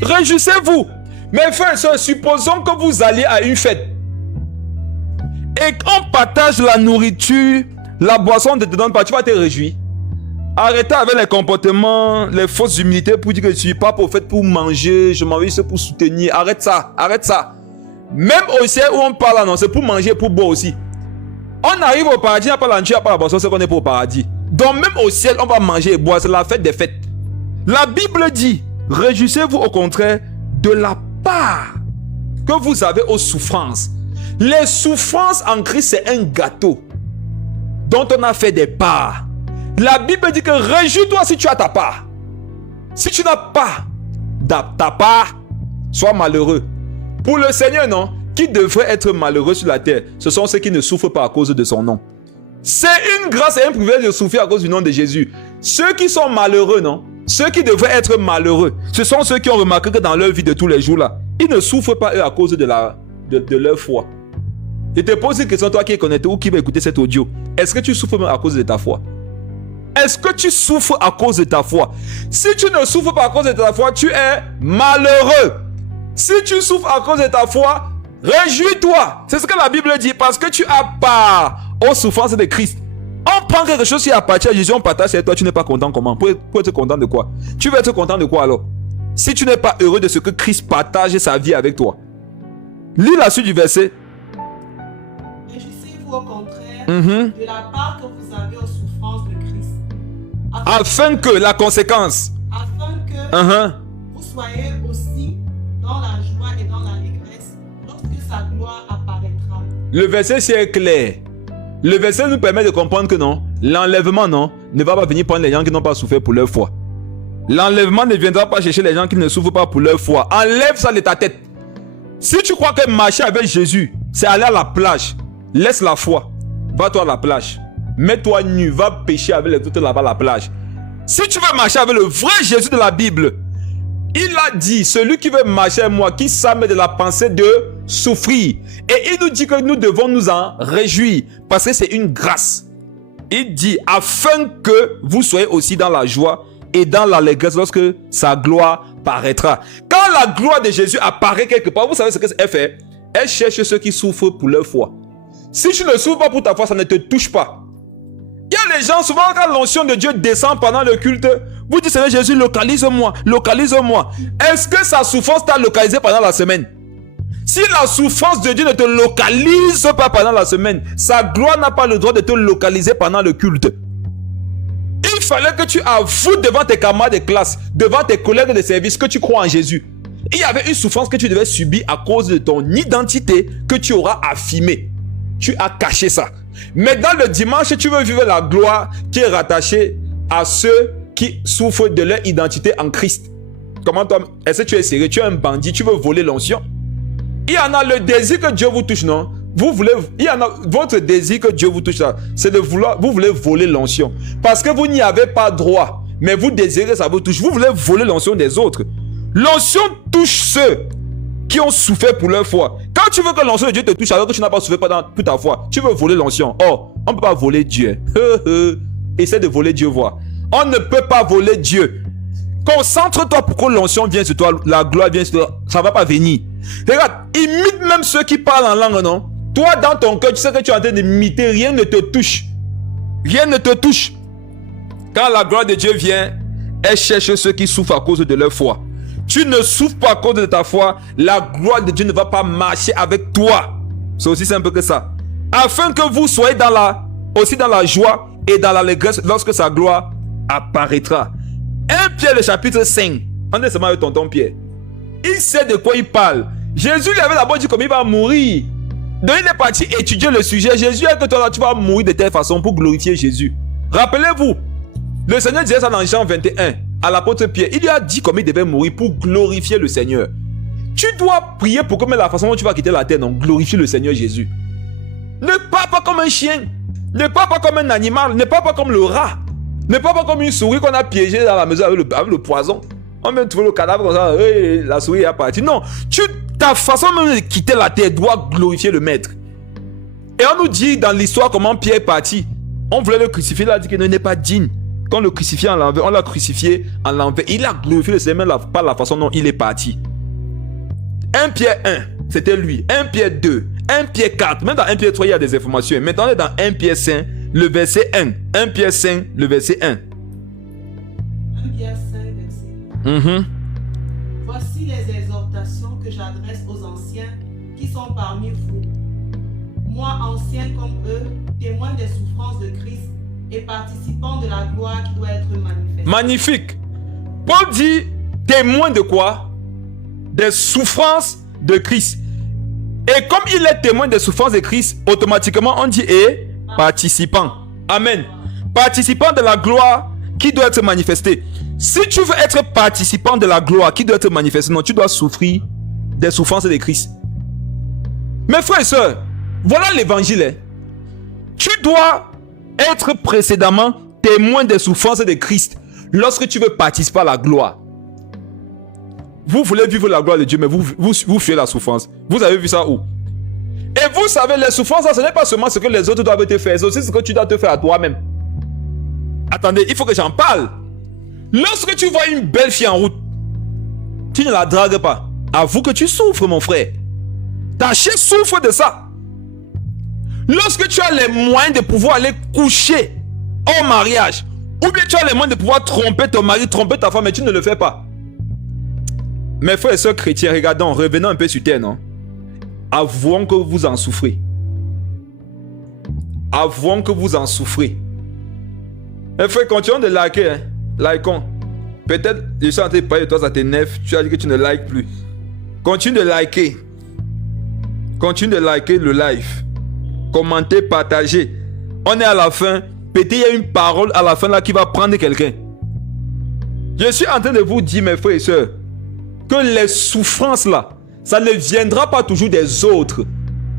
Réjouissez-vous. Mes frères et sœurs, supposons que vous alliez à une fête et qu'on partage la nourriture, la boisson de te donne pas, tu vas te réjouir. Arrêtez avec les comportements, les fausses humilités pour dire que je ne suis pas pour fait pour manger, je m'en vais pour soutenir. Arrête ça, arrête ça. Même au ciel où on parle, non, c'est pour manger, pour boire aussi. On arrive au paradis, on n'a pas la nourriture, on n'a pas la boisson, c'est qu'on est pour au paradis. Donc même au ciel, on va manger et boire, c'est la fête des fêtes. La Bible dit, réjouissez-vous au contraire de la part que vous avez aux souffrances. Les souffrances en Christ, c'est un gâteau dont on a fait des parts. La Bible dit que réjouis-toi si tu as ta part. Si tu n'as pas ta part, sois malheureux. Pour le Seigneur, non, qui devrait être malheureux sur la terre, ce sont ceux qui ne souffrent pas à cause de son nom. C'est une grâce et un privilège de souffrir à cause du nom de Jésus. Ceux qui sont malheureux, non, ceux qui devraient être malheureux, ce sont ceux qui ont remarqué que dans leur vie de tous les jours là, Ils ne souffrent pas eux à cause de leur foi. Je te pose une question, toi qui es connecté ou qui va écouter cet audio. Est-ce que tu souffres même à cause de ta foi? Est-ce que tu souffres à cause de ta foi? Si tu ne souffres pas à cause de ta foi, tu es malheureux. Si tu souffres à cause de ta foi, réjouis-toi. C'est ce que la Bible dit, parce que tu as part aux souffrances de Christ. On prend quelque chose qui appartient à Jésus, on partage avec toi, tu n'es pas content comment? Pour être content de quoi? Tu veux être content de quoi alors? Si tu n'es pas heureux de ce que Christ partage sa vie avec toi. Lis la suite du verset. Réjouissez-vous au contraire de la part que vous avez aux souffrances de Christ. Afin que, la conséquence. Afin que vous soyez aussi dans la joie et dans l'allégresse lorsque sa gloire apparaîtra. Le verset c'est clair. Le verset nous permet de comprendre que non, l'enlèvement non, ne va pas venir prendre les gens qui n'ont pas souffert pour leur foi. L'enlèvement ne viendra pas chercher les gens qui ne souffrent pas pour leur foi. Enlève ça de ta tête. Si tu crois que marcher avec Jésus, c'est aller à la plage, laisse la foi. Va-toi à la plage. Mets-toi nu, va pêcher avec les autres là-bas à la plage. Si tu veux marcher avec le vrai Jésus de la Bible, il a dit, celui qui veut marcher avec moi, qui s'arme de la pensée de souffrir. Et il nous dit que nous devons nous en réjouir, parce que c'est une grâce. Il dit, afin que vous soyez aussi dans la joie et dans l'allégresse lorsque sa gloire paraîtra. Quand la gloire de Jésus apparaît quelque part, vous savez ce qu'elle fait? Elle cherche ceux qui souffrent pour leur foi. Si tu ne souffres pas pour ta foi, ça ne te touche pas. Il y a les gens, souvent quand l'onction de Dieu descend pendant le culte, vous dites, Seigneur Jésus, localise-moi, localise-moi. Est-ce que sa souffrance t'a localisé pendant la semaine? Si la souffrance de Dieu ne te localise pas pendant la semaine, sa gloire n'a pas le droit de te localiser pendant le culte. Il fallait que tu avoues devant tes camarades de classe, devant tes collègues de service que tu crois en Jésus. Il y avait une souffrance que tu devais subir à cause de ton identité que tu auras affirmée. Tu as caché ça. Mais dans le dimanche, tu veux vivre la gloire qui est rattachée à ceux qui souffrent de leur identité en Christ. Comment toi, est-ce que tu es sérieux? Tu es un bandit, tu veux voler l'onction? Il y en a le désir que Dieu vous touche, non? Il y en a votre désir que Dieu vous touche là, c'est de vouloir, vous voulez voler l'onction. Parce que vous n'y avez pas droit, mais vous désirez ça vous touche. Vous voulez voler l'onction des autres. L'onction touche ceux qui ont souffert pour leur foi. Quand tu veux que l'onction de Dieu te touche alors que tu n'as pas souffert pour ta foi, tu veux voler l'onction. Oh, on ne peut pas voler Dieu. Essaie de voler Dieu, voir. On ne peut pas voler Dieu. Concentre-toi pour que l'onction vienne sur toi, la gloire vienne sur toi. Ça ne va pas venir. Regarde, imite même ceux qui parlent en langue, non? Toi, dans ton cœur, tu sais que tu es en train d'imiter, rien ne te touche. Rien ne te touche. Quand la gloire de Dieu vient, elle cherche ceux qui souffrent à cause de leur foi. Tu ne souffres pas à cause de ta foi, la gloire de Dieu ne va pas marcher avec toi. C'est aussi simple que ça. Afin que vous soyez aussi dans la joie et dans l'allégresse lorsque sa gloire apparaîtra. 1 Pierre le chapitre 5. On est seulement avec tonton Pierre. Il sait de quoi il parle. Jésus lui avait d'abord dit comme il va mourir. Donc il est parti étudier le sujet. Jésus est que toi là, tu vas mourir de telle façon pour glorifier Jésus. Rappelez-vous, le Seigneur disait ça dans Jean 21 à l'apôtre Pierre. Il lui a dit comme il devait mourir pour glorifier le Seigneur. Tu dois prier pour que la façon dont tu vas quitter la terre, donc glorifier le Seigneur Jésus. Ne parle pas comme un chien. Ne parle pas comme un animal. Ne parle pas comme le rat. Ne parle pas comme une souris qu'on a piégée dans la maison avec le poison. On vient trouver le cadavre comme ça, la souris est partie. Non, ta façon même de quitter la terre doit glorifier le maître. Et on nous dit dans l'histoire comment Pierre est parti. On voulait le crucifier, il a dit qu'il n'est pas digne. Quand on le crucifiait en l'envers, on l'a crucifié en l'envers. Il a glorifié le Seigneur par la façon dont il est parti. 1 Pierre 1, c'était lui. 1 Pierre 2, 1 Pierre 4, même dans 1 Pierre 3, il y a des informations. Maintenant, on est dans 1 Pierre 5, le verset 1. 1 Pierre 5, le verset 1. 1 Pierre 5, verset 1. Voici les exhortations que j'adresse aux anciens qui sont parmi vous. Moi, ancien comme eux, témoin des souffrances de Christ et participant de la gloire qui doit être manifestée. Magnifique. Paul dit témoin de quoi? Des souffrances de Christ. Et comme il est témoin des souffrances de Christ, automatiquement on dit et participant. Amen. Participant de la gloire qui doit être manifestée. Si tu veux être participant de la gloire qui doit être manifestée, non, tu dois souffrir des souffrances de Christ. Mes frères et sœurs, voilà l'évangile. Hein. Tu dois être précédemment témoin des souffrances de Christ lorsque tu veux participer à la gloire. Vous voulez vivre la gloire de Dieu, mais vous fuyez la souffrance. Vous avez vu ça où? Et vous savez, les souffrances, ce n'est pas seulement ce que les autres doivent te faire, c'est aussi ce que tu dois te faire à toi-même. Attendez, il faut que j'en parle. Lorsque tu vois une belle fille en route, tu ne la dragues pas. Avoue que tu souffres, mon frère. Ta chair souffre de ça. Lorsque tu as les moyens de pouvoir aller coucher au mariage, ou bien tu as les moyens de pouvoir tromper ton mari, tromper ta femme, mais tu ne le fais pas. Mes frères et sœurs chrétiens, regardons, revenons un peu sur terre, non? Avouons que vous en souffrez. Avouons que vous en souffrez. Mes frères, continuons de liker, hein? Likons. Peut-être, je suis en train de parler de toi, ça t'énerve. Tu as dit que tu ne likes plus. Continue de liker. Continue de liker le live. Commentez, partagez. On est à la fin. Peut-être il y a une parole à la fin là qui va prendre quelqu'un. Je suis en train de vous dire, mes frères et sœurs, que les souffrances là, ça ne viendra pas toujours des autres.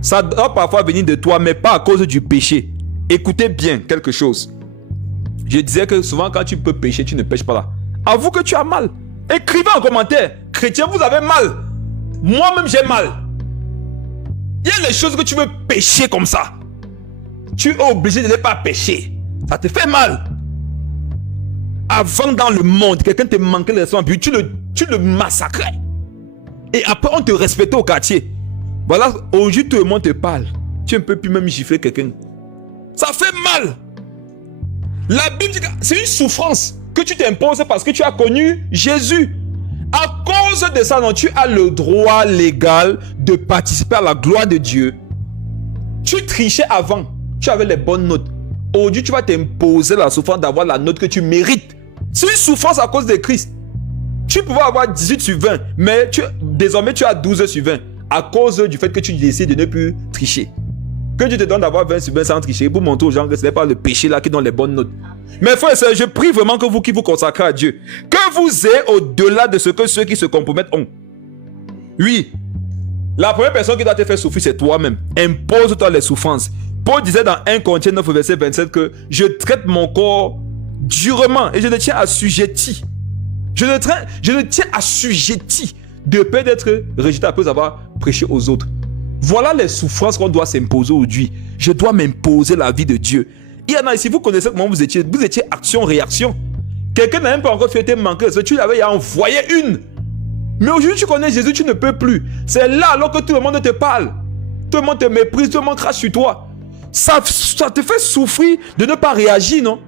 Ça doit parfois venir de toi, mais pas à cause du péché. Écoutez bien quelque chose. Je disais que souvent quand tu peux pécher, tu ne pêches pas là. Avoue que tu as mal. Écrivez en commentaire. Chrétien, vous avez mal. Moi-même, j'ai mal. Il y a les choses que tu veux pécher comme ça. Tu es obligé de ne pas pécher. Ça te fait mal. Avant, dans le monde, quelqu'un te manquait de respect, puis tu le massacrais. Et après, on te respectait au quartier. Voilà, aujourd'hui, tout le monde te parle. Tu ne peux plus même gifler quelqu'un. Ça fait mal. La Bible dit que c'est une souffrance que tu t'imposes parce que tu as connu Jésus. À cause de ça, non, tu as le droit légal de participer à la gloire de Dieu. Tu trichais avant. Tu avais les bonnes notes. Aujourd'hui, tu vas t'imposer la souffrance d'avoir la note que tu mérites. C'est une souffrance à cause de Christ. Tu pouvais avoir 18 sur 20, mais désormais tu as 12 sur 20 à cause du fait que tu décides de ne plus tricher. Que Dieu te donne d'avoir 20 sur 20 sans tricher pour montrer aux gens que ce n'est pas le péché là qui donne les bonnes notes. Mes frères et sœurs, je prie vraiment que vous qui vous consacrez à Dieu, que vous ayez au-delà de ce que ceux qui se compromettent ont. Oui, la première personne qui doit te faire souffrir, c'est toi-même. Impose-toi les souffrances. Paul disait dans 1 Corinthiens 9, verset 27 que je traite mon corps durement et je le tiens assujetti. Je le tiens assujetti de peur d'être rejeté après avoir prêché aux autres. Voilà les souffrances qu'on doit s'imposer aujourd'hui. Je dois m'imposer la vie de Dieu. Il y en a ici, vous connaissez comment vous étiez action-réaction. Quelqu'un n'a même pas encore fait manquer, tu l'avais envoyé une. Mais aujourd'hui, tu connais Jésus, tu ne peux plus. C'est là alors que tout le monde te parle. Tout le monde te méprise, tout le monde crache sur toi. Ça te fait souffrir de ne pas réagir, non?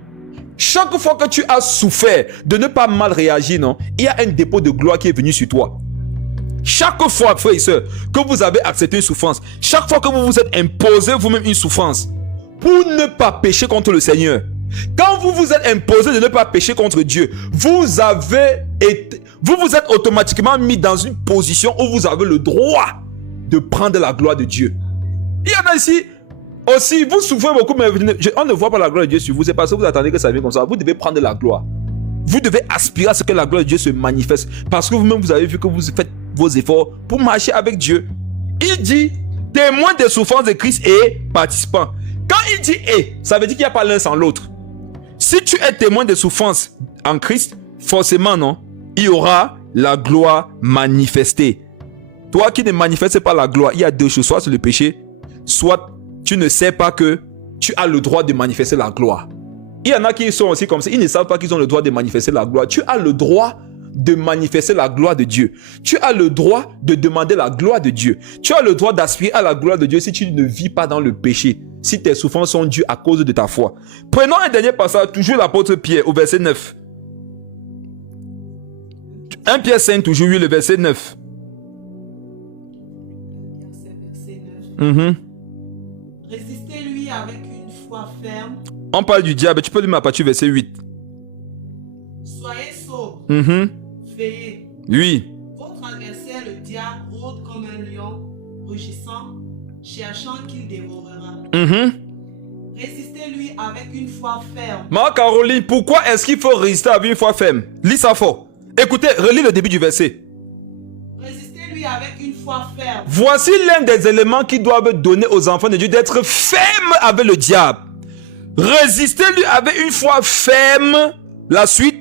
Chaque fois que tu as souffert de ne pas mal réagir, non? Il y a un dépôt de gloire qui est venu sur toi. Chaque fois, frères et sœurs, que vous avez accepté une souffrance, chaque fois que vous vous êtes imposé vous-même une souffrance, pour ne pas pécher contre le Seigneur, quand vous vous êtes imposé de ne pas pécher contre Dieu, vous vous êtes automatiquement mis dans une position où vous avez le droit de prendre la gloire de Dieu. Il y en a ici aussi, vous souffrez beaucoup, mais on ne voit pas la gloire de Dieu sur vous. C'est parce que vous attendez que ça vienne comme ça. Vous devez prendre la gloire. Vous devez aspirer à ce que la gloire de Dieu se manifeste. Parce que vous-même, vous avez vu que vous faites vos efforts pour marcher avec Dieu. Il dit, témoin des souffrances de Christ et participant. Quand il dit et, ça veut dire qu'il n'y a pas l'un sans l'autre. Si tu es témoin des souffrances en Christ, forcément, non, il y aura la gloire manifestée. Toi qui ne manifestes pas la gloire, il y a deux choses. Soit c'est le péché, soit tu ne sais pas que tu as le droit de manifester la gloire. Il y en a qui sont aussi comme ça. Ils ne savent pas qu'ils ont le droit de manifester la gloire. Tu as le droit de manifester la gloire de Dieu. Tu as le droit de demander la gloire de Dieu. Tu as le droit d'aspirer à la gloire de Dieu si tu ne vis pas dans le péché. Si tes souffrances sont dues à cause de ta foi. Prenons un dernier passage, toujours l'apôtre Pierre, au verset 9. 1 Pierre 5, toujours, oui, le verset 9. Résistez-lui avec une foi ferme. On parle du diable, tu peux lire à partir du verset 8. Soyez sobres. Veillez. Oui. Votre adversaire, le diable, rôde comme un lion, rugissant, cherchant qu'il dévorera. Résistez-lui avec une foi ferme. Caroline, pourquoi est-ce qu'il faut résister avec une foi ferme? Lis ça fort. Écoutez, relis le début du verset. Résistez-lui avec une foi ferme. Voici l'un des éléments qui doivent donner aux enfants de Dieu d'être fermes avec le diable. Résistez-lui avec une foi ferme. La suite,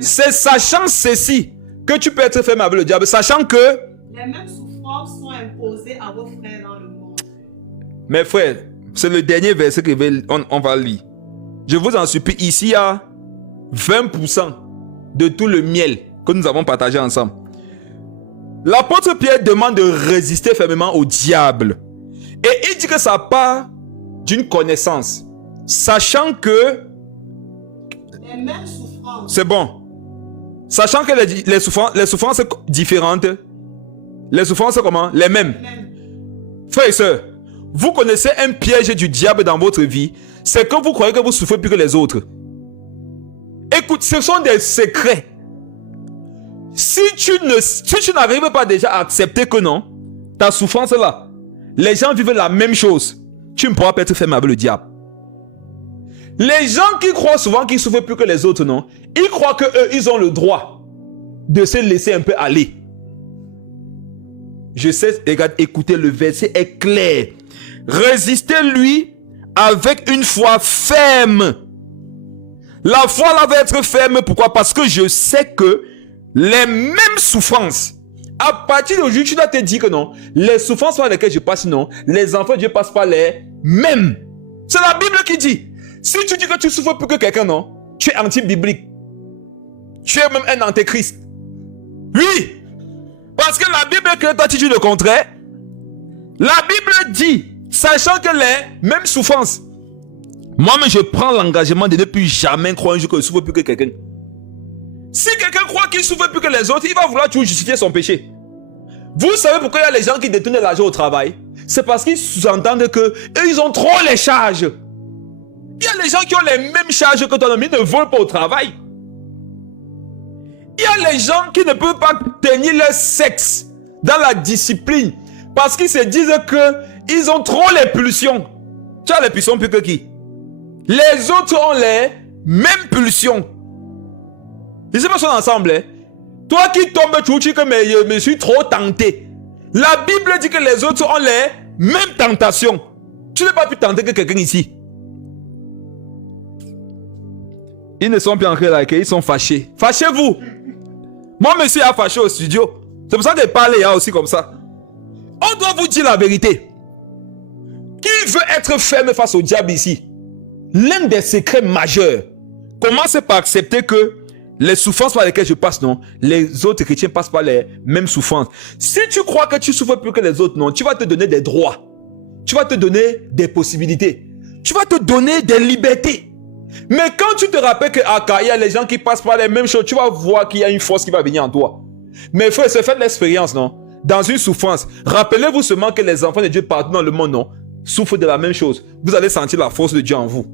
c'est sachant ceci, que tu peux être ferme avec le diable, sachant que les mêmes souffrances sont imposées à vos frères dans le monde. mes frères, c'est le dernier verset qu'on va lire. Je vous en supplie, ici il y a 20% de tout le miel que nous avons partagé ensemble. L'apôtre Pierre demande de résister fermement au diable. Et il dit que ça part d'une connaissance. Sachant que... Les mêmes souffrances. C'est bon. Sachant que les souffrances sont différentes. Les souffrances sont comment? Les mêmes. Frères et sœurs, vous connaissez un piège du diable dans votre vie. C'est que vous croyez que vous souffrez plus que les autres. Écoute, ce sont des secrets. Si tu n'arrives pas déjà à accepter que non, ta souffrance là, les gens vivent la même chose, tu ne pourras pas être ferme avec le diable. Les gens qui croient souvent qu'ils souffrent plus que les autres, non, ils croient qu'eux, ils ont le droit de se laisser un peu aller. Je sais, regarde, écoutez, le verset est clair. Résistez-lui avec une foi ferme. La foi là va être ferme, pourquoi? Parce que je sais que les mêmes souffrances, à partir d'aujourd'hui, tu dois te dire que non, les souffrances par lesquelles je passe, non, les enfants de Dieu passent par les mêmes. C'est la Bible qui dit. Si tu dis que tu souffres plus que quelqu'un, non, tu es anti-biblique. Tu es même un antéchrist. Oui, parce que la Bible est claire, toi tu dis le contraire. La Bible dit, sachant que les mêmes souffrances, moi-même je prends l'engagement de ne plus jamais croire un jour que je souffre plus que quelqu'un. Si quelqu'un croit qu'il souffre plus que les autres, il va vouloir toujours justifier son péché. Vous savez pourquoi il y a les gens qui détournent l'argent au travail? C'est parce qu'ils sous-entendent que ils ont trop les charges. Il y a les gens qui ont les mêmes charges que toi, mais ils ne volent pas au travail. Il y a les gens qui ne peuvent pas tenir leur sexe dans la discipline parce qu'ils se disent que ils ont trop les pulsions. Tu as les pulsions plus que qui? Les autres ont les mêmes pulsions. Ils se mettent ensemble. Hein? Toi qui tombes, tu dis que mais je me suis trop tenté. La Bible dit que les autres ont les mêmes tentations. Tu n'es pas plus tenté que quelqu'un ici. Ils ne sont plus entrés là, ils sont fâchés. Fâchez-vous. Moi, monsieur a fâché au studio. C'est pour ça qu'il parle aussi comme ça. On doit vous dire la vérité. Qui veut être ferme face au diable ici? L'un des secrets majeurs. Commencez par accepter que les souffrances par lesquelles je passe, non, les autres chrétiens passent par les mêmes souffrances. Si tu crois que tu souffres plus que les autres, non, tu vas te donner des droits. Tu vas te donner des possibilités. Tu vas te donner des libertés. Mais quand tu te rappelles que il y a les gens qui passent par les mêmes choses, tu vas voir qu'il y a une force qui va venir en toi. Mais frère, c'est fait l'expérience, non? Dans une souffrance, rappelez-vous seulement que les enfants de Dieu partout dans le monde, non, souffrent de la même chose. Vous allez sentir la force de Dieu en vous.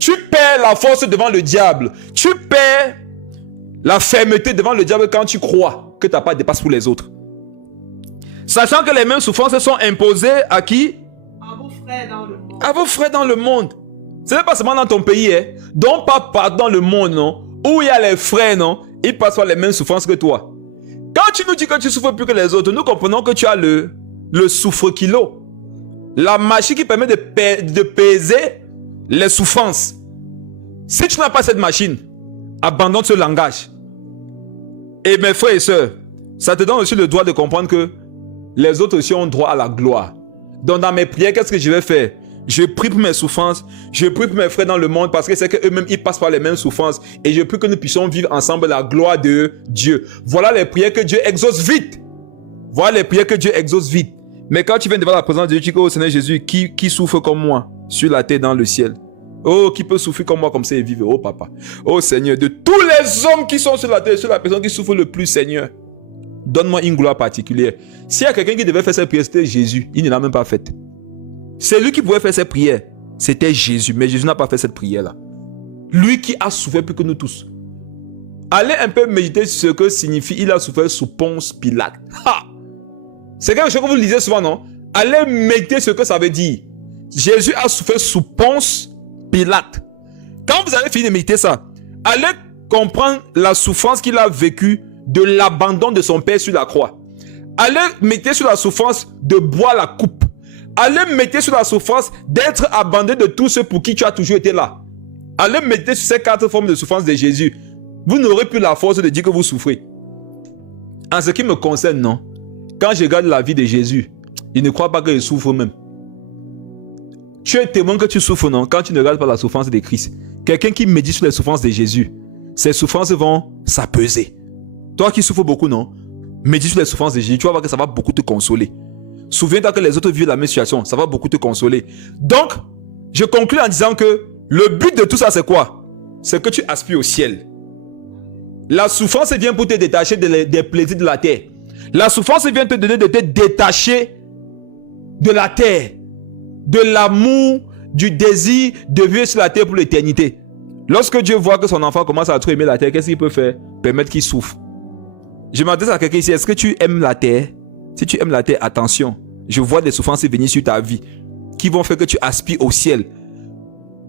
Tu perds la force devant le diable. Tu perds la fermeté devant le diable quand tu crois que tu n'as pas de passe pour les autres. Sachant que les mêmes souffrances sont imposées à qui? À vos frères dans le monde. À vos frères dans le monde. Ce n'est pas seulement dans ton pays, hein. Donc pas partout dans le monde, non, où il y a les frères, non, ils passent par les mêmes souffrances que toi. Quand tu nous dis que tu souffres plus que les autres, nous comprenons que tu as le souffre-kilo. La machine qui permet de peser les souffrances. Si tu n'as pas cette machine, abandonne ce langage. Et mes frères et sœurs, ça te donne aussi le droit de comprendre que les autres aussi ont droit à la gloire. Donc dans mes prières, qu'est-ce que je vais faire? Je prie pour mes souffrances, je prie pour mes frères dans le monde parce que c'est qu'eux-mêmes ils passent par les mêmes souffrances et je prie que nous puissions vivre ensemble la gloire de Dieu. Voilà les prières que Dieu exauce vite. Voilà les prières que Dieu exauce vite. Mais quand tu viens devant la présence de Dieu, tu dis, oh Seigneur Jésus, qui souffre comme moi sur la terre dans le ciel? Oh, qui peut souffrir comme moi comme ça et vivre? Oh papa. Oh Seigneur, de tous les hommes qui sont sur la terre, sur la personne qui souffre le plus, Seigneur, donne-moi une gloire particulière. S'il y a quelqu'un qui devait faire cette prière, c'était Jésus. Il ne l'a même pas faite. C'est lui qui pouvait faire cette prière. C'était Jésus. Mais Jésus n'a pas fait cette prière-là. Lui qui a souffert plus que nous tous. Allez un peu méditer sur ce que signifie il a souffert sous Ponce Pilate. Ha! C'est quelque chose que vous lisez souvent, non? Allez méditer ce que ça veut dire. Jésus a souffert sous Ponce Pilate. Quand vous allez finir de méditer ça, allez comprendre la souffrance qu'il a vécue de l'abandon de son père sur la croix. Allez méditer sur la souffrance de boire la coupe. Allez méditer sur la souffrance d'être abandonné de tous ceux pour qui tu as toujours été là. Allez méditer sur ces 4 formes de souffrance de Jésus. Vous n'aurez plus la force de dire que vous souffrez. En ce qui me concerne, non. Quand je regarde la vie de Jésus, je ne crois pas qu'il souffre même. Tu es témoin que tu souffres, non? Quand tu ne regardes pas la souffrance de Christ. Quelqu'un qui médite sur les souffrances de Jésus, ses souffrances vont s'apaiser. Toi qui souffres beaucoup, non? Médite sur les souffrances de Jésus, tu vas voir que ça va beaucoup te consoler. Souviens-toi que les autres vivent la même situation, ça va beaucoup te consoler. Donc, je conclue en disant que le but de tout ça, c'est quoi? C'est que tu aspires au ciel. La souffrance vient pour te détacher des plaisirs de la terre. La souffrance vient te donner de te détacher de la terre, de l'amour, du désir de vivre sur la terre pour l'éternité. Lorsque Dieu voit que son enfant commence à trop aimer la terre, qu'est-ce qu'il peut faire? Permettre qu'il souffre. Je m'adresse à quelqu'un ici, est-ce que tu aimes la terre? Si tu aimes la terre, attention, je vois des souffrances venir sur ta vie qui vont faire que tu aspires au ciel.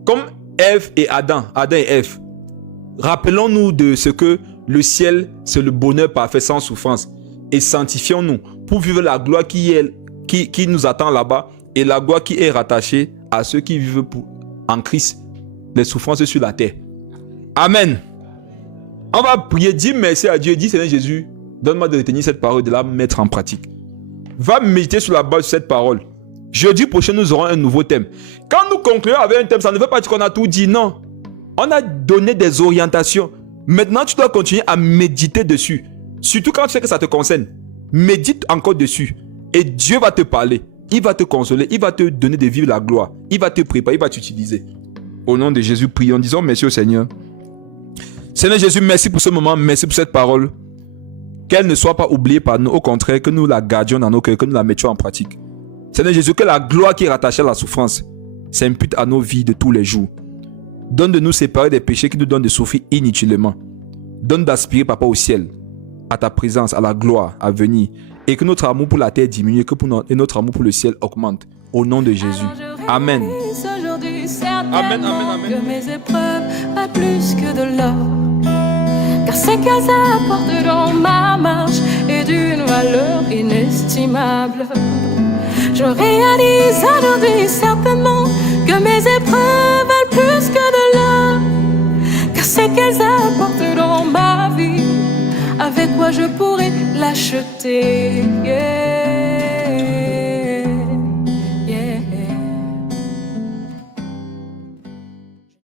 Comme Ève et Adam et Ève, rappelons-nous de ce que le ciel, c'est le bonheur parfait sans souffrance. Et sanctifions-nous pour vivre la gloire qui nous attend là-bas et la gloire qui est rattachée à ceux qui vivent en Christ, les souffrances sur la terre. Amen. On va prier, dis merci à Dieu, dis Seigneur Jésus, donne-moi de retenir cette parole et de la mettre en pratique. Va méditer sur la base de cette parole. Jeudi prochain, nous aurons un nouveau thème. Quand nous concluons avec un thème, ça ne veut pas dire qu'on a tout dit, non. On a donné des orientations. Maintenant, tu dois continuer à méditer dessus. Surtout quand tu sais que ça te concerne. Médite encore dessus. Et Dieu va te parler. Il va te consoler. Il va te donner de vivre la gloire. Il va te préparer. Il va t'utiliser. Au nom de Jésus, prions. Disons merci au Seigneur. Seigneur Jésus, merci pour ce moment. Merci pour cette parole. Qu'elle ne soit pas oubliée par nous. Au contraire, que nous la gardions dans nos cœurs. Que nous la mettions en pratique. Seigneur Jésus, que la gloire qui est rattachée à la souffrance s'impute à nos vies de tous les jours. Donne de nous séparer des péchés qui nous donnent de souffrir inutilement. Donne d'aspirer, Papa, au ciel, à ta présence, à la gloire à venir. Et que notre amour pour la terre diminue et notre amour pour le ciel augmente. Au nom de Jésus. Amen. Amen, amen, amen. Que mes épreuves pas plus que de l'or. Car c'est qu'elles apportent dans ma marche et d'une valeur inestimable. Je réalise aujourd'hui certainement que mes épreuves valent plus que de l'or. Car c'est qu'elles apportent dans ma vie avec quoi je pourrais l'acheter. Yeah.